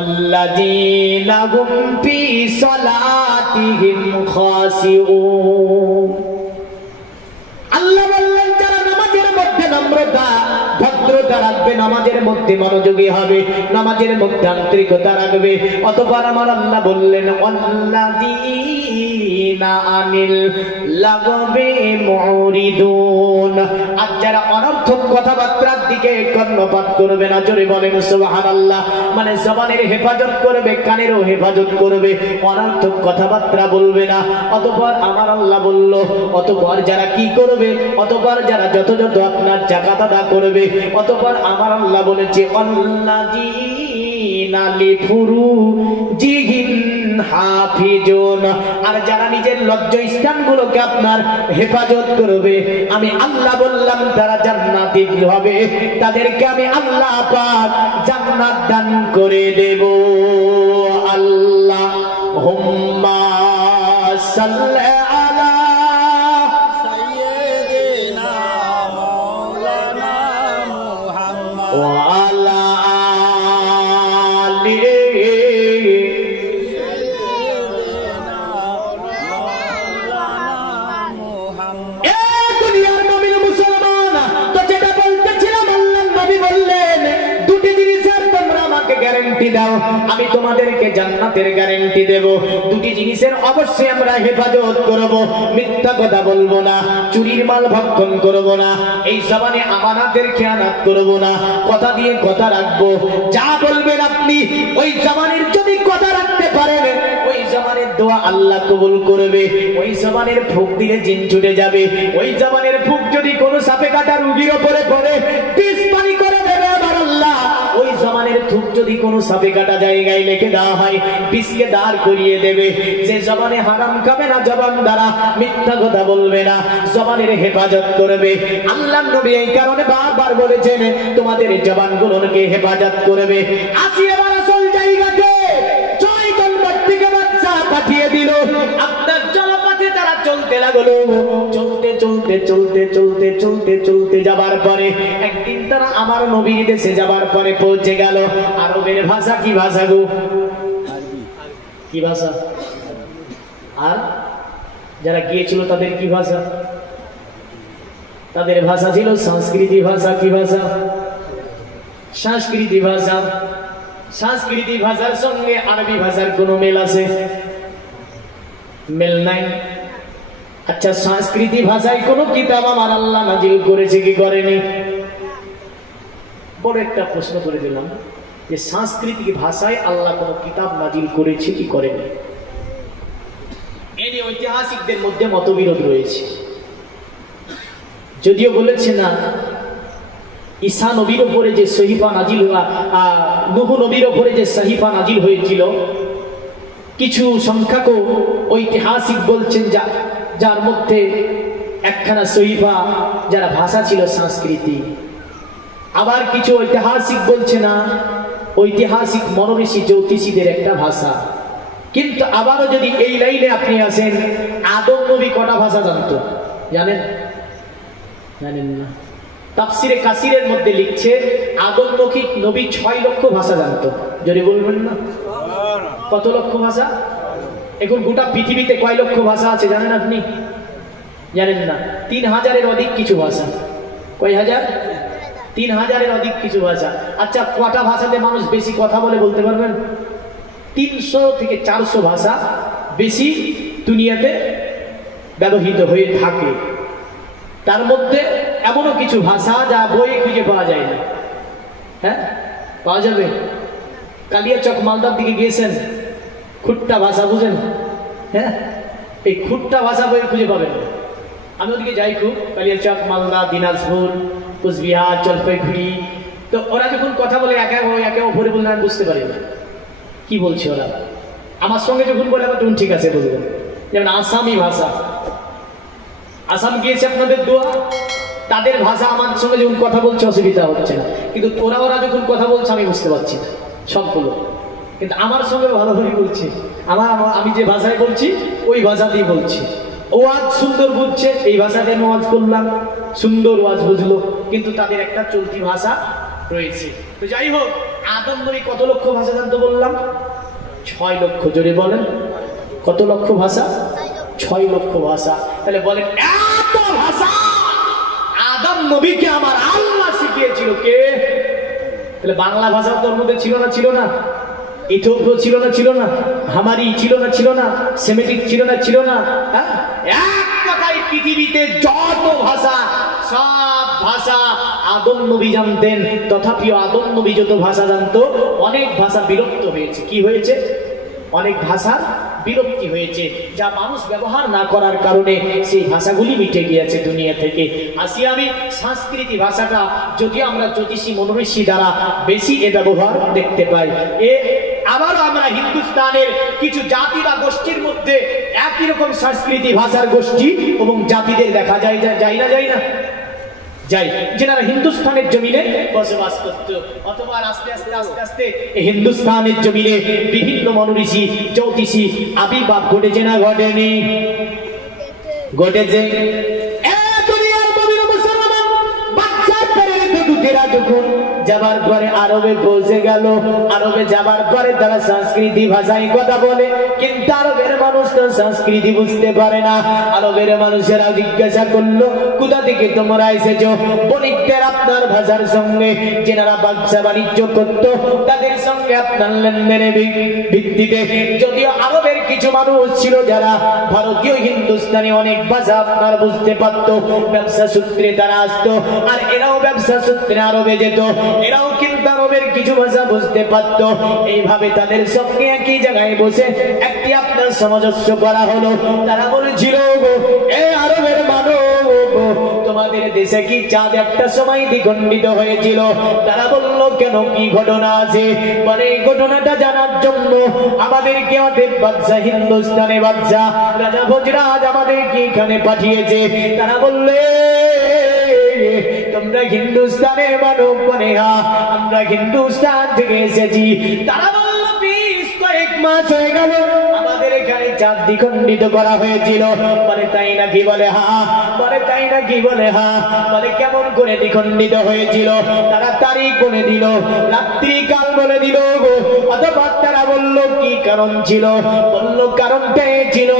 আল্লাযীনা হুম ফী সালাতিহিম খাশিউন। আল্লাহ বললেন যারা নামাজের মধ্যে নম্রতা ভদ্রতা রাখবে, নামাজের মধ্যে মনোযোগী হবে, নামাজের মধ্যে আন্তরিকতা রাখবে। অতঃপর আমার আল্লাহ বললেন আল্লাযীনা আনিল লাগবি মুরিদুন। আর যারা অনর্থক কথাবার্তার দিকে কর্ণপাত করবে না। জোরে বলেন সুবহানাল্লাহ। মানে জবানের হেফাজত করবে, কানেরও হেফাজত করবে, অনর্থক কথাবার্তা বলবে না। অতঃপর আমার আল্লাহ বলল অতঃপর যারা কি করবে? অতঃপর যারা যথাযথ আপনার যাকাত আদা করবে। অতঃপর আমার আল্লাহ বলেছে আল্লাযীনা লিফুরুজিহিম হাফিজুন। আর যারা নিজের লজ্জাস্থানগুলোকে আপনার হেফাজত করবে, আমি আল্লাহ বললাম তারা জান্নাতি হবে, তাদেরকে আমি আল্লাহ পাক জান্নাত দান করে দেব। আল্লাহুম্মা সাল্লি আলা সাইয়্যিদিনা মাওলানা মুহাম্মদ ওয়া আলা আলিহি গ্যারান্টি দাও, আমি তোমাদেরকে জান্নাতের গ্যারান্টি দেব। দুটি জিনিসের অবশ্যই আমরা হেফাজত করব, মিথ্যা কথা বলবো না, চুরির মাল ভক্ষণ করব না, এই জবানে আমানাতের খেয়ানত করব না, কথা দিয়ে কথা রাখবো। যা বলবেন আপনি ওই জবানের যদি কথা রাখতে পারেন, ওই জবানের দোয়া আল্লাহ কবুল করবে। ওই জবানের ফুঁক দিলে জিন ছুটে যাবে। ওই জবানের ফুঁক যদি কোনো সাপে কাটা রোগীর উপরে পড়ে বিষ পানি করে দেবে আমার আল্লাহ। ওই জবানের থুক যদি কোনো সাপে কাটা জায়গায় লেগে দেওয়া হয়, বিষকে দাঁড় করিয়ে দেবে। যে জবানে হারাম খাবে না, জবান দ্বারা মিথ্যা কথা বলবে না, জবানের হেফাজত করবে। আল্লাহ নবী এই কারণে বারবার বলেছেন তোমাদের জবানগুলোকে হেফাজত করবে। আসি এবার আসল জায়গাতে। পাঠিয়ে দিল আপনার জলপথে তারা চলতে লাগলো। চলতে চলতে চলতে চলতে চলতে চলতে যাবার পরে একদিন তারা আমার নবীর দেশে যাবার পরে পৌঁছে গেল। আরবের ভাষা কি ভাষা গো? কি ভাষা? আর যারা গিয়েছিল তাদের কি ভাষা? তাদের ভাষা ছিল সংস্কৃতি ভাষা। কি ভাষা? সংস্কৃতি ভাষা। সংস্কৃতি ভাষার সঙ্গে আরবি ভাষার কোন মেল আছে? মেল নাই। আচ্ছা, সংস্কৃতি ভাষায় কোন কিতাব আমার আল্লাহ নাজিল করেছে কি করেনি? বড় একটা প্রশ্ন করে দিলাম যে সাংস্কৃতিক ভাষায় আল্লাহ কোন কিতাব নাজিল করেছে কি করেনি? এ নিয়ে ঐতিহাসিকদের মধ্যে মতবিরোধ রয়েছে। যদিও বলেছে না ঈসা নবীর উপরে যে সহিফা নাজিল নূহ নবীর উপরে যে সহিফা নাজিল হয়েছিল, কিছু সংখ্যক ঐতিহাসিক বলছেন যা যার মধ্যে একখানা সহিফা যারা ভাষা ছিল সংস্কৃতি, আবার কিছু ঐতিহাসিক বলছে না ঐতিহাসিক মনোঋষি জ্যোতিষীদের একটা ভাষা। কিন্তু আবারও যদি এই লাইনে আপনি আসেন, আদম নবী কটা ভাষা জানতো জানেন? জানেন না। তাফসিরে কাসিরের মধ্যে লিখছে আদম নবী 6 লক্ষ ভাষা জানতো। যদি বলবেন না কত লক্ষ ভাষা? এখন গোটা পৃথিবীতে কয় লক্ষ ভাষা আছে জানেন আপনি? জানেন না। 3000-এর অধিক কিছু ভাষা। কয় হাজার? 3000-এর অধিক কিছু ভাষা। আচ্ছা, কটা ভাষাতে মানুষ বেশি কথা বলে বলতে পারবেন? 300 থেকে 400 ভাষা বেশি দুনিয়াতে ব্যবহৃত হয়ে থাকে। তার মধ্যে এমনও কিছু ভাষা যা বইয়ে খুঁজে পাওয়া যায় না। হ্যাঁ, পাওয়া যাবে। কালিয়াচক মালদার দিকে গিয়েছেন, খুট্টা ভাষা বুঝেন? হ্যাঁ, এই খুট্টা ভাষা বইয়ে খুঁজে পাবেন। আমি ওদিকে যাই খুব, কালিয়াচক, মালদা, দিনাজপুর, কুচবিহার, জলপাইগুড়ি। তো ওরা যখন কথা বলে একে অপরে বললে আমি বুঝতে পারি না কি বলছে ওরা। আমার সঙ্গে যখন বলে আবার তখন ঠিক আছে বলবেন। যেমন আসামি ভাষা, আসাম গিয়েছে আপনাদের দোয়া, তাদের ভাষা আমার সঙ্গে যখন কথা বলছে অসুবিধা হচ্ছে না, কিন্তু ওরা যখন কথা বলছে আমি বুঝতে পারছি না সবগুলো, কিন্তু আমার সঙ্গে ভালোভাবে বলছে। আমি যে ভাষায় বলছি ওই ভাষাতেই বলছি। ওয়াজ সুন্দর বুঝছে, এই ভাষাতে আমি ওয়াজ করলাম, সুন্দর ওয়াজ বুঝলো, কিন্তু তাদের একটা চলতি ভাষা রয়েছে। তো যাই হোক, আদম নবী কত লক্ষ ভাষা জানতো বললাম? 6 লক্ষ। জোরে বলেন কত লক্ষ ভাষা? 6 লক্ষ ভাষা। তাহলে বলেন এত ভাষা আদম নবীকে আমার আল্লাহ শিখিয়েছিল কে? তাহলে বাংলা ভাষা তোর মধ্যে ছিল না? ছিল না। ইথিওপিয় ছিল না? ছিল না। হামারি ছিল না? ছিল না। সেমিটিক ছিল না? ছিল না। হ্যাঁ, এক কথায় পৃথিবীতে যত ভাষা, সব ভাষা আদম নবী জানতেন। তথাপিও আদম নবী যত ভাষা জানতো, অনেক ভাষা বিলুপ্ত হয়েছে। কি হয়েছে? অনেক ভাষার বিলুপ্তি হয়েছে, যা মানুষ ব্যবহার না করার কারণে সেই ভাষাগুলি মিটে গিয়েছে দুনিয়া থেকে। আসি আমি সংস্কৃতি ভাষাটা, যদি আমরা জ্যোতিষী মনোঋষি দ্বারা বেশি এ ব্যবহার দেখতে পাই। আবারও আমরা হিন্দুস্তানের কিছু জাতি বা গোষ্ঠীর মধ্যে একই রকম সংস্কৃতি ভাষার গোষ্ঠী এবং জাতিদের দেখা যায় না যাই, যারা হিন্দুস্তানের জমিনে বসবাস করত। অথবা আস্তে আস্তে হিন্দুস্তানের জমিনে বিভিন্ন মনোঋষি জ্যোতিষী আবির্ভাব ঘটেছে না ঘটেনি? ঘটেছে। যখন যাবার পরে আরবে পৌঁছে গেল, আরবে যাবার পরে তারা সংস্কৃতি ভাষায় কথা বলে, কিন্তু আরবের মানুষ তো সংস্কৃতি বুঝতে পারে না। আরবের মানুষেরা জিজ্ঞাসা করলো, কোথা থেকে তোমরা এসেছো? বণিকদের আপনার ভাষার সঙ্গে যেনারা ব্যবসা বাণিজ্য করতো তাদের সঙ্গে আপনার লেনদেনের ভিত্তিতে। যদিও আরবের কিছু মানুষ ছিল যারা ভারতীয় হিন্দুস্তানি অনেক ভাষা আপনার বুঝতে পারতো, ব্যবসা সূত্রে তারা আসতো, আর এরাও ব্যবসা সূত্রে আরবে যেত, এরাও কিন্তু আরবের কিছু ভাষা বুঝতে পারত। এইভাবে তাদের সঙ্গে একই জায়গায় বসে একটি আপনার সামঞ্জস্য করা হলো। তারা বলেছিল, এ আরবের মানুষ, তোমাদের দেশে কি চাঁদ একটা সময় দ্বিখণ্ডিত হয়েছিল? তারা বলল, কেন, কি ঘটনা আছে? মানে এই ঘটনাটা জানার জন্য আমাদেরকে বাদশা, হিন্দুস্তানে বাদশা রাজা ভোজরাজ আমাদেরকে এখানে পাঠিয়েছে। তারা বললে, তোমরা হিন্দুস্তানের মানব বনে? আমরা হিন্দুস্তান থেকে এসেছি। তারা বলল, বেশ কয়েক মাস হয়ে গেল আমাদের এখানে চাঁদ দ্বিখণ্ডিত করা হয়েছিল। বলে তাই নাকি? বলে হ্যাঁ। বলে তাই নাকি? বলে হ্যাঁ। বলে কেমন করে দ্বিখণ্ডিত হয়েছিল? তারা তারিখ বলে দিল, রাত্রিকাল বলে দিল। অথবা তারা বলল কি কারণ ছিল? বলল কারণটা ছিল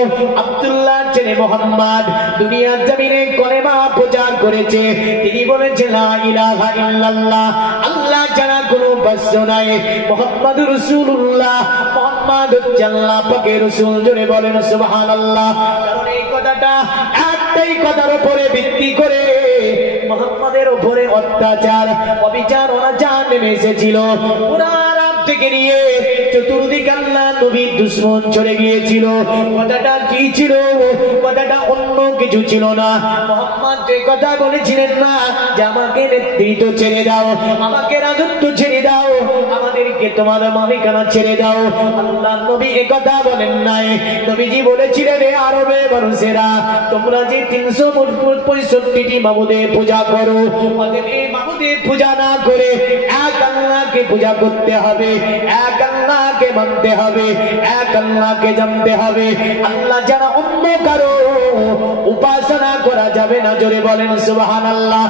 আব্দুল্লাহ ছেলে মোহাম্মদ দুনিয়ার জমিনে কলেমা প্রচার করেছে। তিনি বলেছেন, লা ইলাহা ইল্লাল্লাহ, আল্লাহ ছাড়া কোনো উপাস্য নাই, মুহাম্মাদুর রাসূলুল্লাহ, মুহাম্মদ হচ্ছে আল্লাহ পাকের রাসূল। জোরে বলেন সুবহানাল্লাহ। কারণ এই কথাটা একটাই কথার উপরে ভিত্তি করে মুহাম্মাদের উপরে অত্যাচার, অবিচার, অনাচার নেমে এসেছিল। পুরা আরব থেকে নিয়ে চতুর্দিকে আল্লাহ নবীর দুশমন চলে গিয়েছিল। কথাটা কি ছিল? কথাটা অন্য কিছু ছিল না। মুহাম্মদ যে কথা বলেছিলেন না যে আমাকে নেতৃত্ব ছেড়ে দাও, আমাকে রাজত্ব ছেড়ে দাও, আমাদেরকে তোমার মালিকানা ছেড়ে দাও, আল্লাহ নবী এ কথা বলেন নাই। নবীজি বলেছিলেন হে আরবে মানুষেরা, তোমরা যে 365টি মাবুদের পূজা করো, অতএব এই মাবুদের পূজা না করে এক আল্লাহকে পূজা করতে হবে, এক আল্লাহকে মানতে হবে, এক আল্লাহকে জানতে হবে। আল্লাহ যারা অন্য কারো উপাসনা করা যাবে না। জোরে বলেন সুবহানাল্লাহ।